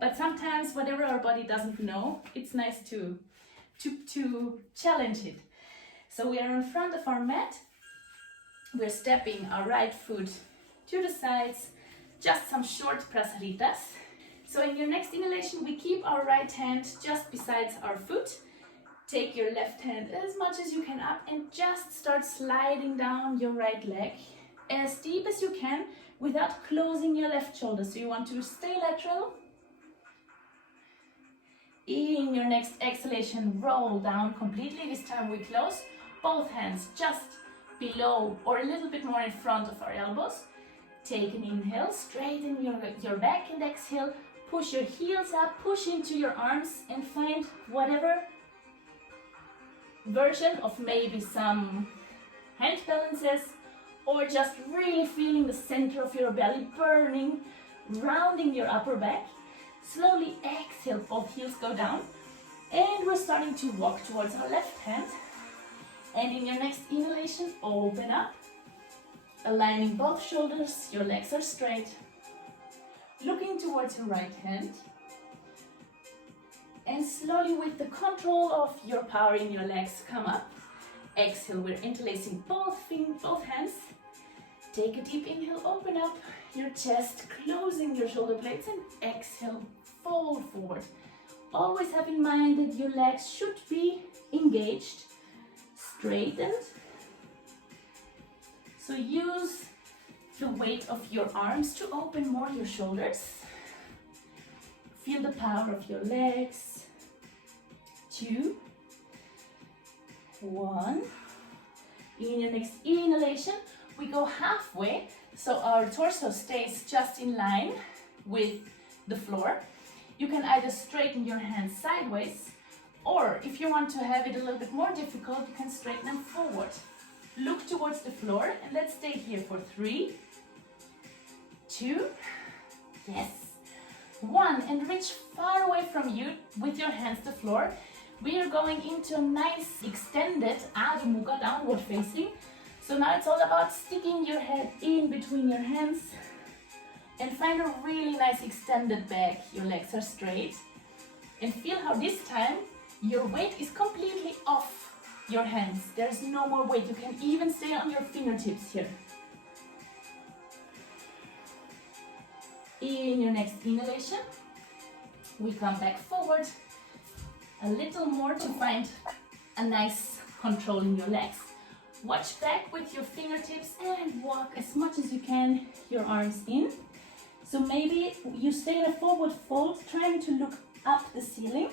But sometimes whatever our body doesn't know, it's nice to challenge it. So we are in front of our mat. We're stepping our right foot to the sides, just some short braceritas. So in your next inhalation, we keep our right hand just besides our foot. Take your left hand as much as you can up and just start sliding down your right leg as deep as you can without closing your left shoulder. So you want to stay lateral. In your next exhalation, roll down completely. This time we close both hands just below or a little bit more in front of our elbows. Take an inhale, straighten your back, and exhale. Push your heels up, push into your arms and find whatever version of maybe some hand balances or just really feeling the center of your belly burning, rounding your upper back. Slowly exhale, both heels go down, and we're starting to walk towards our left hand. And in your next inhalation, open up, aligning both shoulders, your legs are straight, looking towards your right hand, and slowly with the control of your power in your legs, come up. Exhale, we're interlacing both hands. Take a deep inhale, open up your chest, closing your shoulder blades, and exhale, fold forward. Always have in mind that your legs should be engaged, straightened. So use the weight of your arms to open more your shoulders. Feel the power of your legs. 2, 1. In your next inhalation, we go halfway, so our torso stays just in line with the floor. You can either straighten your hands sideways, or if you want to have it a little bit more difficult, you can straighten them forward. Look towards the floor, and let's stay here for 3, 2, yes, 1, and reach far away from you with your hands to the floor. We are going into a nice extended Adho Mukha, downward facing. So now it's all about sticking your head in between your hands and find a really nice extended back. Your legs are straight. And feel how this time your weight is completely off your hands. There's no more weight. You can even stay on your fingertips here. In your next inhalation, we come back forward a little more to find a nice control in your legs. Watch back with your fingertips and walk as much as you can your arms in. So maybe you stay in a forward fold, trying to look up the ceiling.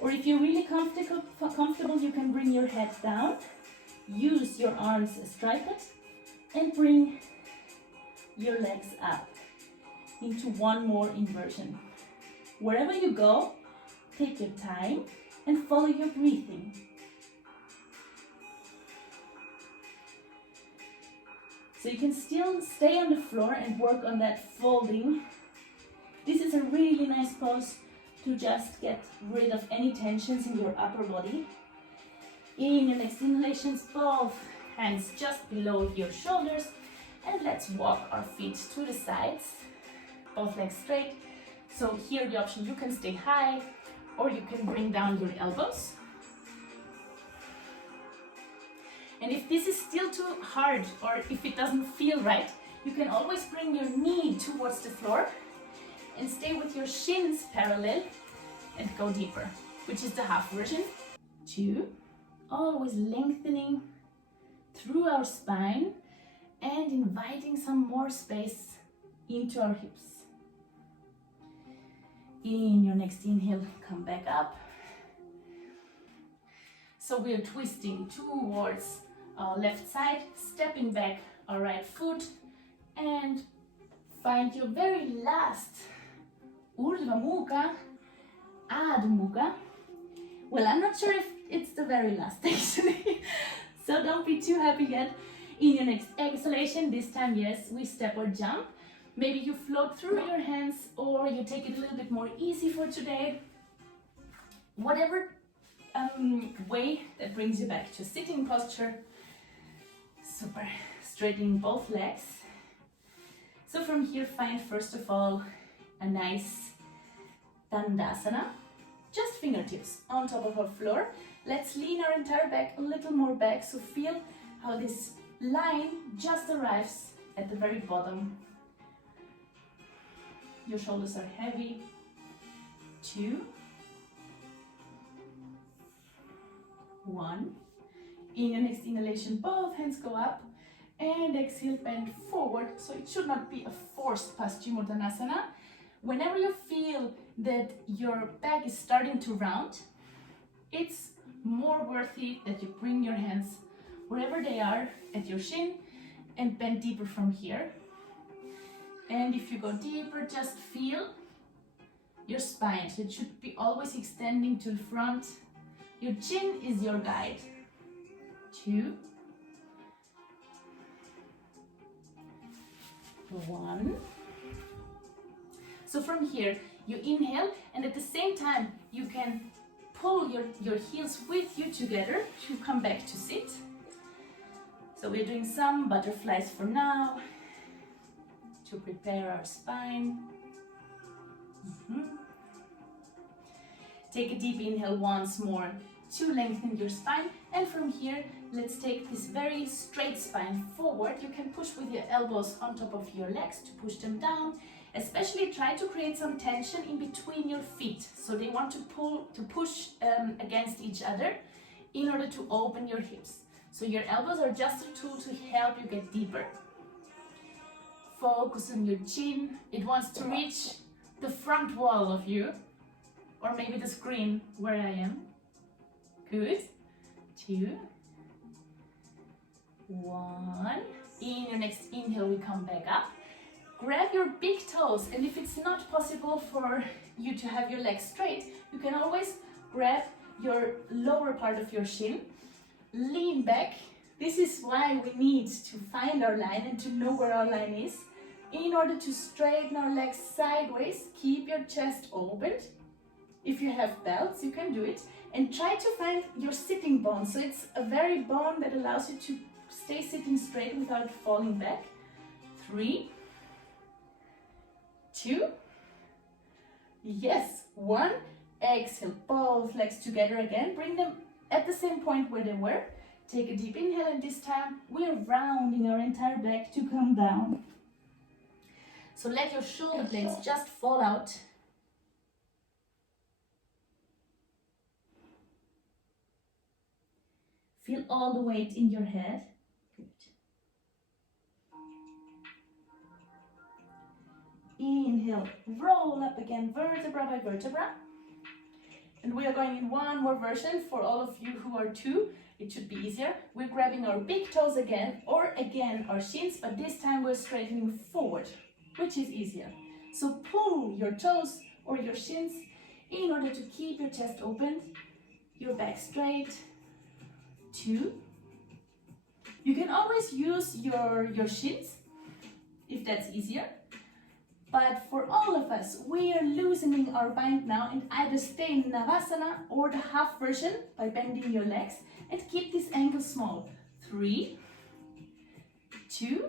Or if you're really comfortable, you can bring your head down. Use your arms as tripods and bring your legs up into one more inversion. Wherever you go, take your time and follow your breathing. So you can still stay on the floor and work on that folding. This is a really nice pose to just get rid of any tensions in your upper body. In your next inhalations, both hands just below your shoulders, and let's walk our feet to the sides, both legs straight. So here the option, you can stay high or you can bring down your elbows. And if this is still too hard or if it doesn't feel right, you can always bring your knee towards the floor and stay with your shins parallel and go deeper, which is the half version. 2. Always lengthening through our spine and inviting some more space into our hips. In your next inhale, come back up. So we are twisting towards our left side, stepping back our right foot, and find your very last Urdhva Mukha, Adho Mukha. Well, I'm not sure if it's the very last actually, so don't be too happy yet. In your next exhalation, this time, yes, we step or jump. Maybe you float through your hands, or you take it a little bit more easy for today. Whatever way that brings you back to sitting posture. Super. Straightening both legs. So from here, find first of all a nice Dandasana. Just fingertips on top of our floor. Let's lean our entire back a little more back, so feel how this line just arrives at the very bottom. Your shoulders are heavy. 2, 1. In your next inhalation, both hands go up, and exhale, bend forward. So it should not be a forced Paschimottanasana. Whenever you feel that your back is starting to round, it's more worthy that you bring your hands wherever they are at your shin and bend deeper from here. And if you go deeper, just feel your spine. So it should be always extending to the front. Your chin is your guide. 2, 1. So from here, you inhale, and at the same time, you can pull your heels with you together to come back to sit. So we're doing some butterflies for now, to prepare our spine. Take a deep inhale once more to lengthen your spine, and from here, let's take this very straight spine forward. You can push with your elbows on top of your legs to push them down. Especially try to create some tension in between your feet, so they want to push against each other in order to open your hips. So your elbows are just a tool to help you get deeper. Focus on your chin. It wants to reach the front wall of you, or maybe the screen where I am. Good. 2, 1. In your next inhale, we come back up. Grab your big toes, and if it's not possible for you to have your legs straight, you can always grab your lower part of your shin, lean back. This is why we need to find our line and to know where our line is. In order to straighten our legs sideways, keep your chest opened. If you have belts, you can do it. And try to find your sitting bone. So it's a very bone that allows you to stay sitting straight without falling back. 3, 2, yes, 1. Exhale, both legs together again. Bring them at the same point where they were. Take a deep inhale, and this time we are rounding our entire back to come down. So let your shoulder blades just fall out. Feel all the weight in your head. Good. Inhale, roll up again, vertebra by vertebra. And we are going in one more version for all of you who are 2. It should be easier. We're grabbing our big toes again, or again our shins, but this time we're straightening forward, which is easier. So pull your toes or your shins in order to keep your chest open, your back straight. 2. You can always use your shins if that's easier. But for all of us, we are loosening our bind now and either stay in Navasana or the half version by bending your legs and keep this angle small. 3, 2,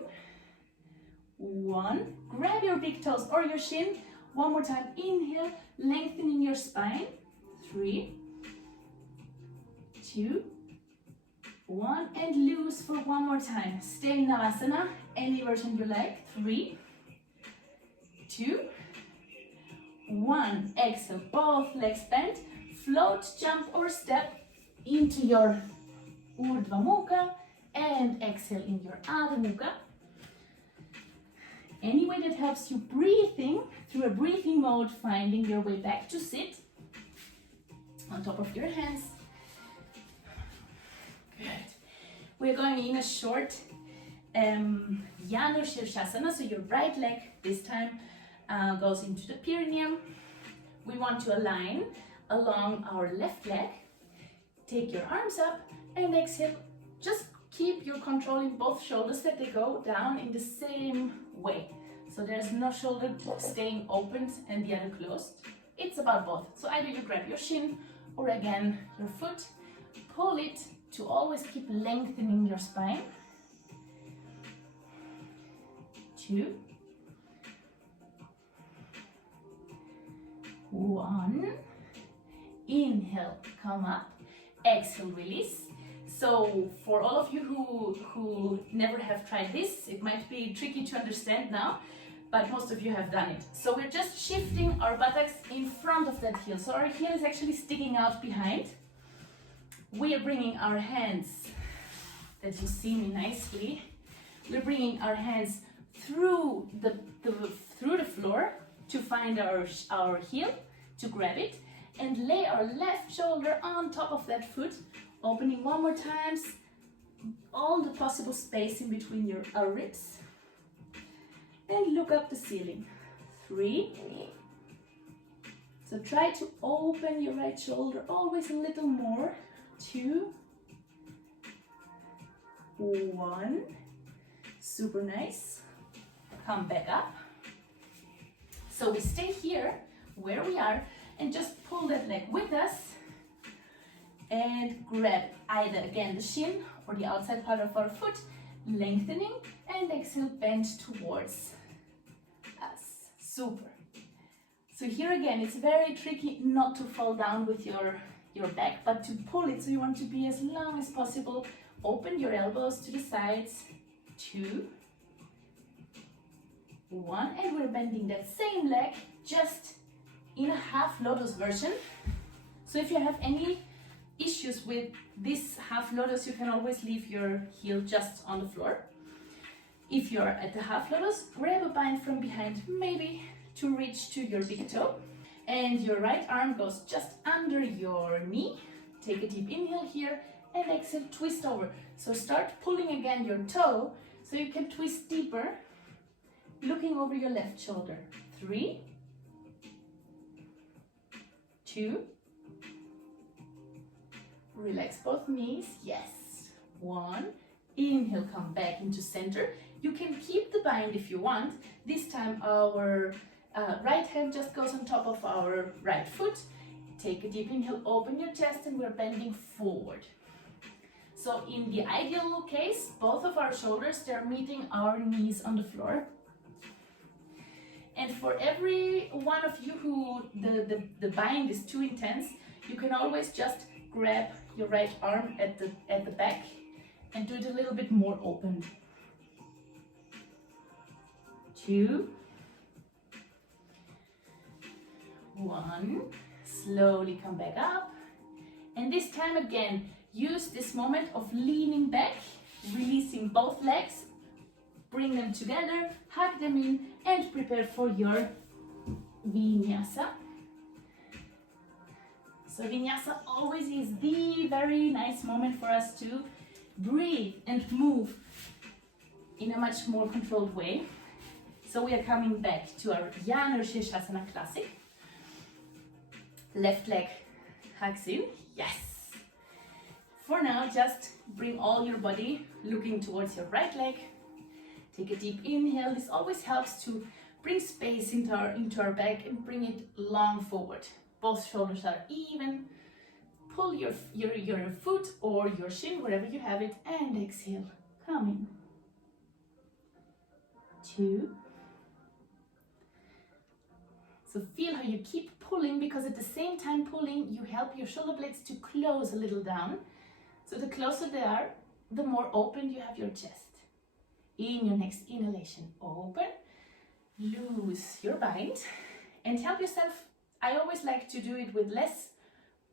1. Grab your big toes or your shin. One more time. Inhale, lengthening your spine. 3, 2, 1. And loose for one more time. Stay in Navasana, any version you like. 3, 2, 1. Exhale, both legs bent. Float, jump or step. into your Urdhva Mukha and exhale in your Adho Mukha. Any way that helps you breathing, through a breathing mode, finding your way back to sit on top of your hands. Good. We're going in a short Janu Shirshasana, so your right leg this time goes into the perineum. We want to align along our left leg. Take your arms up and exhale. Just keep your control in both shoulders that they go down in the same way. So there's no shoulder staying open and the other closed. It's about both. So either you grab your shin or again your foot, pull it to always keep lengthening your spine. 2, 1, inhale, come up, exhale, release. So for all of you who never have tried this, it might be tricky to understand now, but most of you have done it. So we're just shifting our buttocks in front of that heel. So our heel is actually sticking out behind. We are bringing our hands, that you see me nicely, we're bringing our hands through the floor to find our heel, to grab it, and lay our left shoulder on top of that foot, opening one more time, all the possible space in between our ribs, and look up the ceiling. 3. So try to open your right shoulder always a little more. 2, 1. Super nice. Come back up. So we stay here where we are and just pull that leg with us and grab either again the shin or the outside part of our foot, lengthening, and exhale, bend towards us. Super. So here again, it's very tricky not to fall down with your back, but to pull it. So you want to be as long as possible. Open your elbows to the sides. 2, 1, and we're bending that same leg just in a half lotus version. So if you have any issues with this half lotus, you can always leave your heel just on the floor. If you're at the half lotus, grab a bind from behind, maybe to reach to your big toe, and your right arm goes just under your knee. Take a deep inhale here and exhale, twist over. So start pulling again your toe so you can twist deeper, looking over your left shoulder. 3, 2, relax both knees, yes. 1, inhale, come back into center. You can keep the bind if you want. This time our right hand just goes on top of our right foot. Take a deep inhale, open your chest, and we're bending forward. So in the ideal case, both of our shoulders, they're meeting our knees on the floor. And for every one of you who the bind is too intense, you can always just grab your right arm at the back and do it a little bit more open. 2, 1, slowly come back up. And this time again, use this moment of leaning back, releasing both legs, bring them together, hug them in, and prepare for your Vinyasa. So Vinyasa always is the very nice moment for us to breathe and move in a much more controlled way. So we are coming back to our Janu Shirshasana classic. Left leg hugs in, yes. For now, just bring all your body looking towards your right leg. Take a deep inhale. This always helps to bring space into our back and bring it long forward. Both shoulders are even. Pull your foot or your shin, wherever you have it, and exhale. Come in. 2. So feel how you keep pulling, because at the same time pulling, you help your shoulder blades to close a little down. So the closer they are, the more open you have your chest. In your next inhalation, open, loose your bind, and help yourself. I always like to do it with less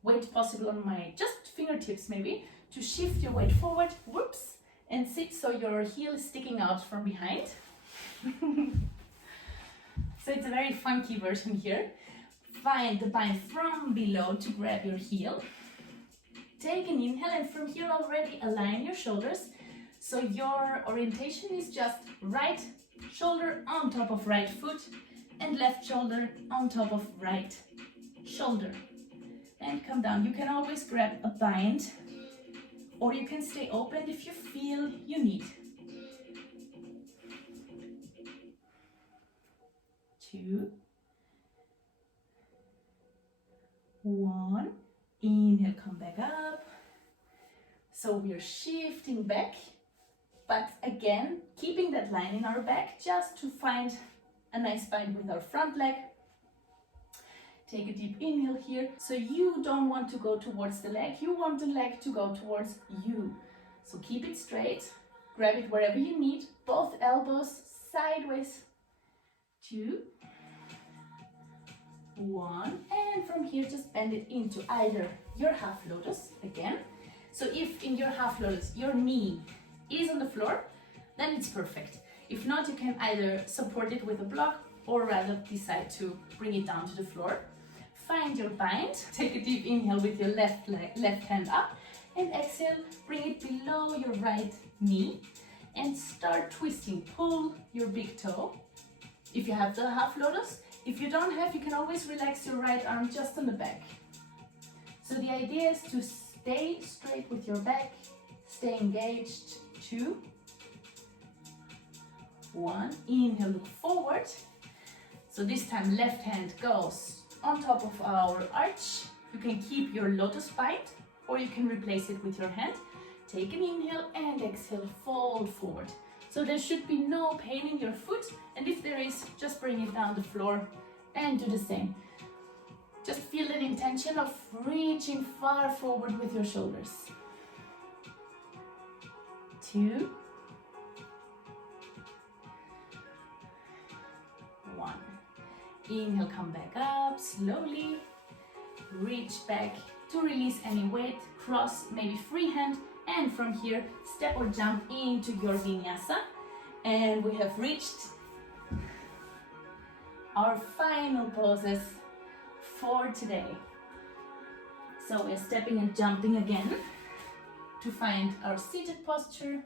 weight possible on my just fingertips maybe, to shift your weight forward, whoops, and sit so your heel is sticking out from behind. So it's a very funky version here. Find the bind from below to grab your heel. Take an inhale, and from here already align your shoulders. So your orientation is just right shoulder on top of right foot and left shoulder on top of right shoulder. And come down. You can always grab a bind, or you can stay open if you feel you need. 2, 1, inhale, come back up. So we are shifting back, but again, keeping that line in our back just to find a nice bind with our front leg. Take a deep inhale here. So you don't want to go towards the leg, you want the leg to go towards you. So keep it straight, grab it wherever you need, both elbows sideways. 2, 1, and from here just bend it into either your half lotus again. So if in your half lotus your knee is on the floor, then it's perfect. If not, you can either support it with a block or rather decide to bring it down to the floor. Find your bind, take a deep inhale with your left hand up, and exhale, bring it below your right knee and start twisting. Pull your big toe if you have the half lotus. If you don't have, you can always relax your right arm just on the back. So the idea is to stay straight with your back, stay engaged. 2, 1, inhale, look forward. So this time left hand goes on top of our arch. You can keep your lotus bind, or you can replace it with your hand. Take an inhale and exhale, fold forward. So there should be no pain in your foot, and if there is, just bring it down the floor and do the same. Just feel that intention of reaching far forward with your shoulders. 2, 1. Inhale, come back up slowly. Reach back to release any weight. Cross, maybe free hand, and from here step or jump into your vinyasa. And we have reached our final poses for today. So we're stepping and jumping again to find our seated posture.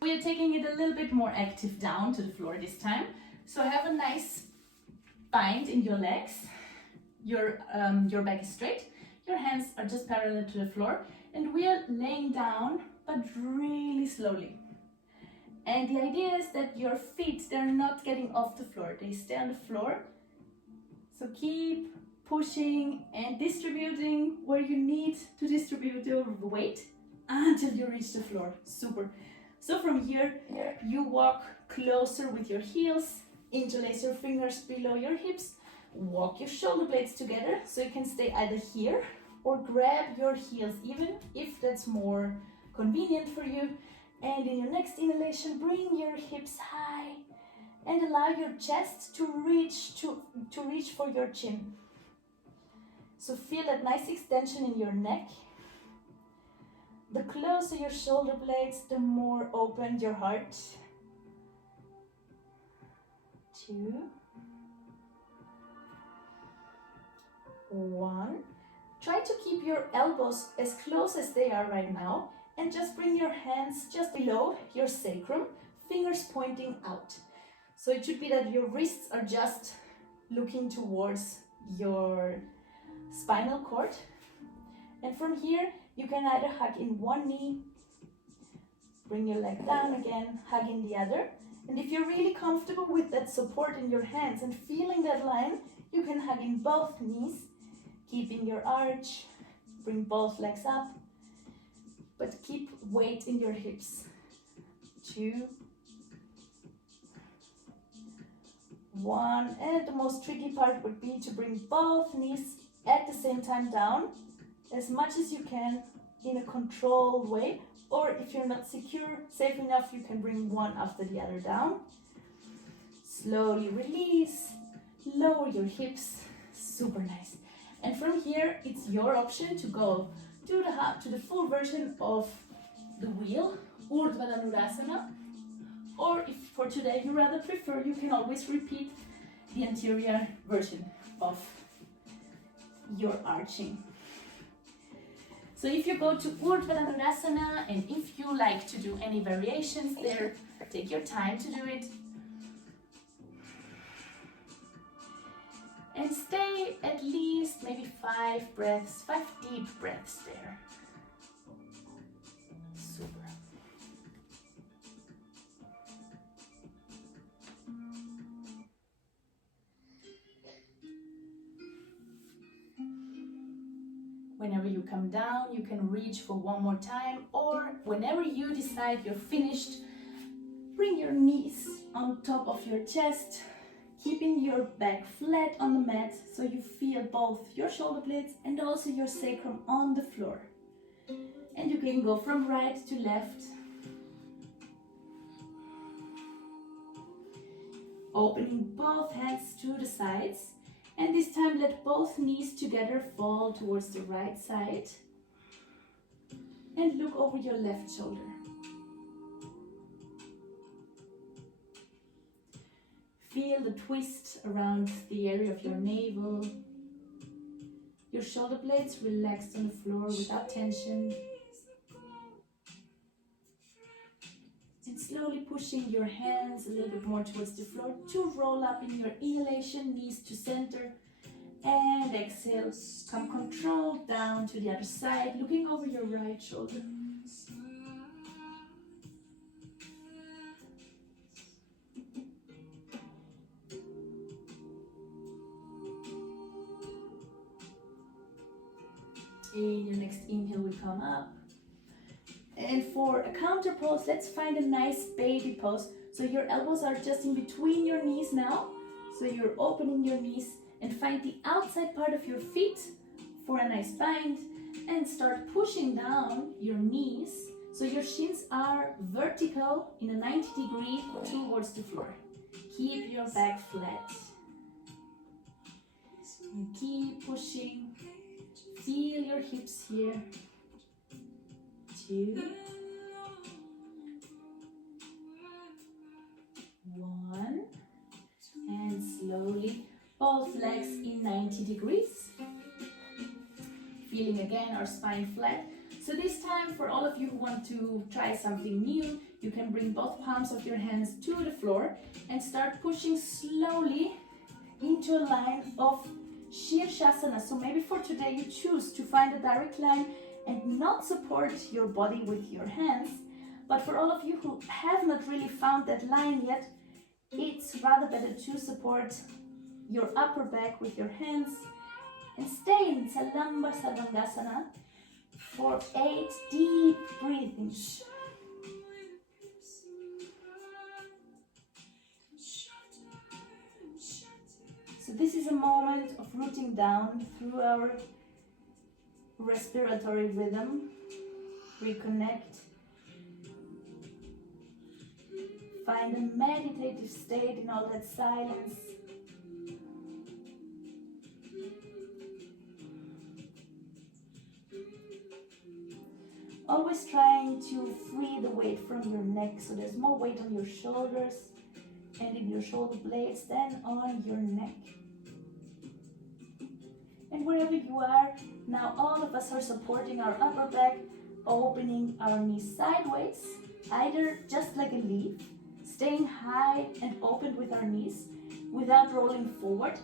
We are taking it a little bit more active down to the floor this time. So have a nice bind in your legs. Your back is straight. Your hands are just parallel to the floor, and we are laying down, but really slowly. And the idea is that your feet, they're not getting off the floor. They stay on the floor. So keep pushing and distributing where you need to distribute your weight until you reach the floor. Super. So from here, you walk closer with your heels, interlace your fingers below your hips, walk your shoulder blades together so you can stay either here or grab your heels even if that's more convenient for you. And in your next inhalation, bring your hips high and allow your chest to reach for your chin. So feel that nice extension in your neck. The closer your shoulder blades, the more open your heart. 2, 1. Try to keep your elbows as close as they are right now, and just bring your hands just below your sacrum, fingers pointing out. So it should be that your wrists are just looking towards your spinal cord. And from here, you can either hug in one knee, bring your leg down again, hug in the other. And if you're really comfortable with that support in your hands and feeling that line, you can hug in both knees, keeping your arch, bring both legs up, but keep weight in your hips. 2, 1, and the most tricky part would be to bring both knees at the same time down, as much as you can in a controlled way, or if you're not secure, safe enough, you can bring one after the other down. Slowly release, lower your hips, super nice. And from here, it's your option to go to the full version of the wheel, Urdhva Dhanurasana, or if for today you rather prefer, you can always repeat the anterior version of your arching. So if you go to Urdhva Dhanurasana, and if you like to do any variations there, take your time to do it. And stay at least maybe 5 deep breaths there. Super. Whenever you come down, you can reach for one more time, or whenever you decide you're finished, bring your knees on top of your chest, keeping your back flat on the mat so you feel both your shoulder blades and also your sacrum on the floor. And you can go from right to left, opening both hands to the sides, and this time let both knees together fall towards the right side and look over your left shoulder. Feel the twist around the area of your navel. Your shoulder blades relaxed on the floor without tension. And slowly pushing your hands a little bit more towards the floor to roll up in your inhalation, knees to center. And exhale, come controlled down to the other side, looking over your right shoulder. In your next inhale, we come up. And for a counter pose, let's find a nice baby pose. So your elbows are just in between your knees now. So you're opening your knees and find the outside part of your feet for a nice bind. And start pushing down your knees so your shins are vertical in a 90-degree towards the floor. Keep your back flat. And keep pushing. Feel your hips here. 2, 1, and slowly both legs in 90 degrees. Feeling again our spine flat. So this time, for all of you who want to try something new, you can bring both palms of your hands to the floor and start pushing slowly into a line of Shirshasana. So maybe for today you choose to find a direct line and not support your body with your hands. But for all of you who have not really found that line yet, it's rather better to support your upper back with your hands and stay in Salamba Sarvangasana for 8 deep breathings. So this is a moment of rooting down through our respiratory rhythm. Reconnect. Find a meditative state in all that silence. Always trying to free the weight from your neck, so there's more weight on your shoulders and in your shoulder blades than on your neck. And wherever you are, now all of us are supporting our upper back, opening our knees sideways, either just like a leaf, staying high and open with our knees without rolling forward,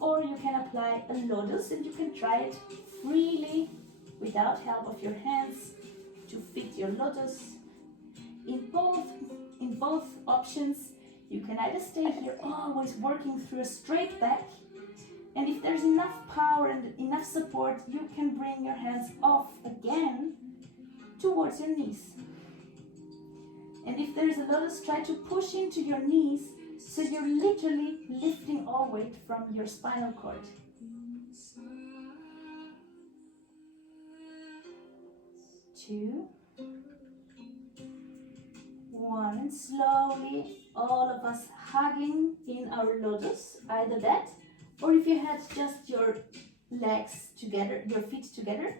or you can apply a lotus and you can try it freely without help of your hands to fit your lotus. In both options, you can either stay here always working through a straight back, and if there's enough power and enough support, you can bring your hands off again towards your knees. And if there's a lotus, try to push into your knees so you're literally lifting all weight from your spinal cord. 2, 1, and slowly all of us hugging in our lotus, either that, or if you had just your legs together, your feet together.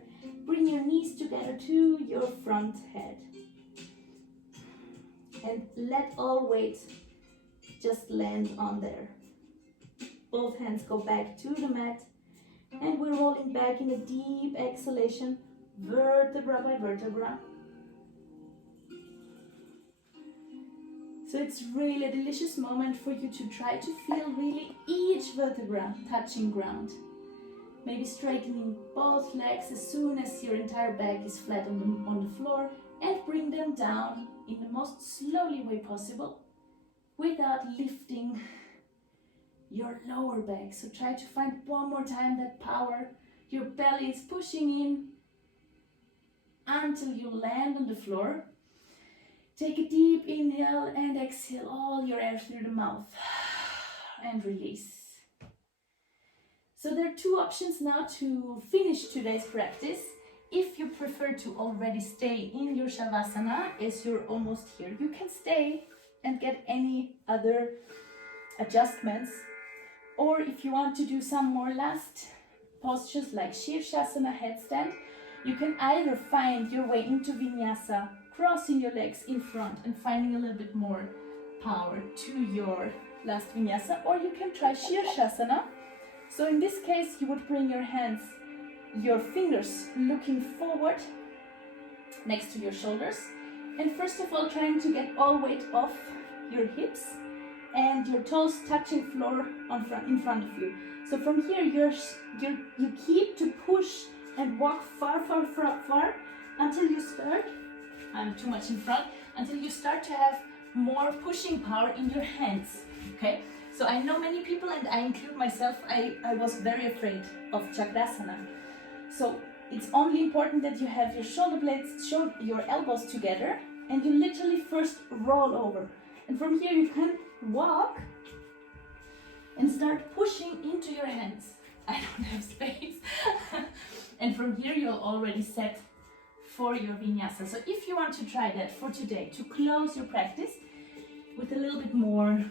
Bring your knees together to your front head. And let all weight just land on there. Both hands go back to the mat. And we're rolling back in a deep exhalation, vertebra by vertebra. So it's really a delicious moment for you to try to feel really each vertebra touching ground. Maybe straightening both legs as soon as your entire back is flat on the floor, and bring them down in the most slowly way possible without lifting your lower back. So try to find one more time that power. Your belly is pushing in until you land on the floor. Take a deep inhale and exhale all your air through the mouth and release. So there are two options now to finish today's practice. If you prefer to already stay in your Shavasana as you're almost here, you can stay and get any other adjustments. Or if you want to do some more last postures like Shirshasana, headstand, you can either find your way into Vinyasa, crossing your legs in front and finding a little bit more power to your last Vinyasa, or you can try Shirshasana. So in this case, you would bring your hands, your fingers looking forward next to your shoulders. And first of all, trying to get all weight off your hips and your toes touching floor in front of you. So from here, you keep to push and walk far until you start, I'm too much in front, until you start to have more pushing power in your hands, okay? So I know many people, and I include myself, I was very afraid of Chakrasana. So it's only important that you have your shoulder blades, your elbows together, and you literally first roll over. And from here you can walk and start pushing into your hands. I don't have space. And from here you're already set for your Vinyasa. So if you want to try that for today, to close your practice with a little bit more,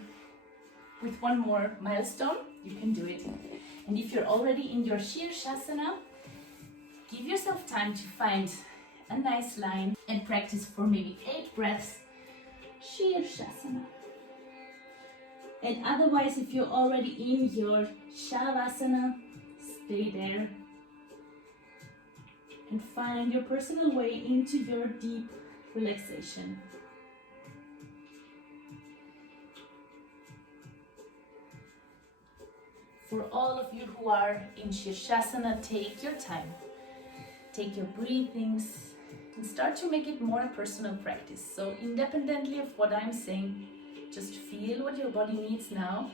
with one more milestone, you can do it. And if you're already in your Shirshasana, give yourself time to find a nice line and practice for maybe 8 breaths Shirshasana. And otherwise, if you're already in your Shavasana, stay there and find your personal way into your deep relaxation. For all of you who are in Shirshasana, take your time. Take your breathings and start to make it more a personal practice. So independently of what I'm saying, just feel what your body needs now.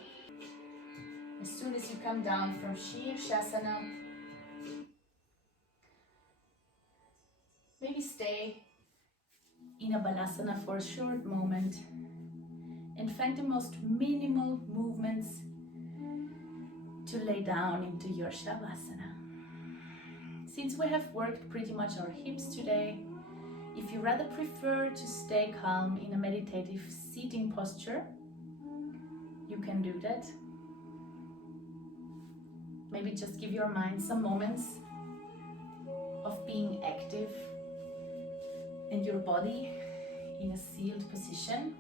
As soon as you come down from Shirshasana, maybe stay in a Balasana for a short moment and find the most minimal movements to lay down into your Shavasana. Since we have worked pretty much our hips today, if you rather prefer to stay calm in a meditative seating posture, you can do that. Maybe just give your mind some moments of being active and your body in a sealed position.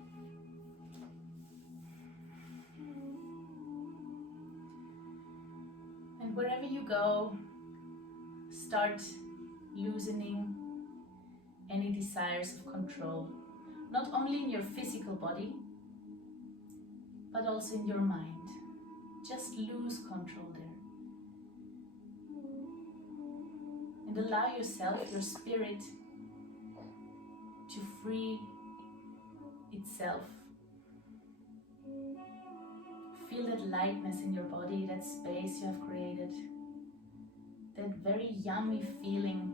And wherever you go, start loosening any desires of control, not only in your physical body, but also in your mind. Just lose control there. And allow yourself, your spirit, to free itself. Feel that lightness in your body, that space you have created, that very yummy feeling.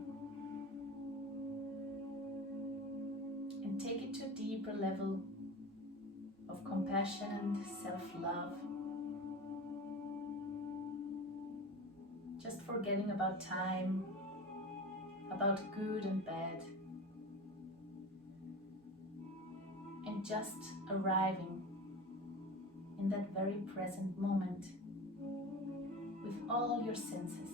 And take it to a deeper level of compassion and self-love. Just forgetting about time, about good and bad, and just arriving in that very present moment with all your senses.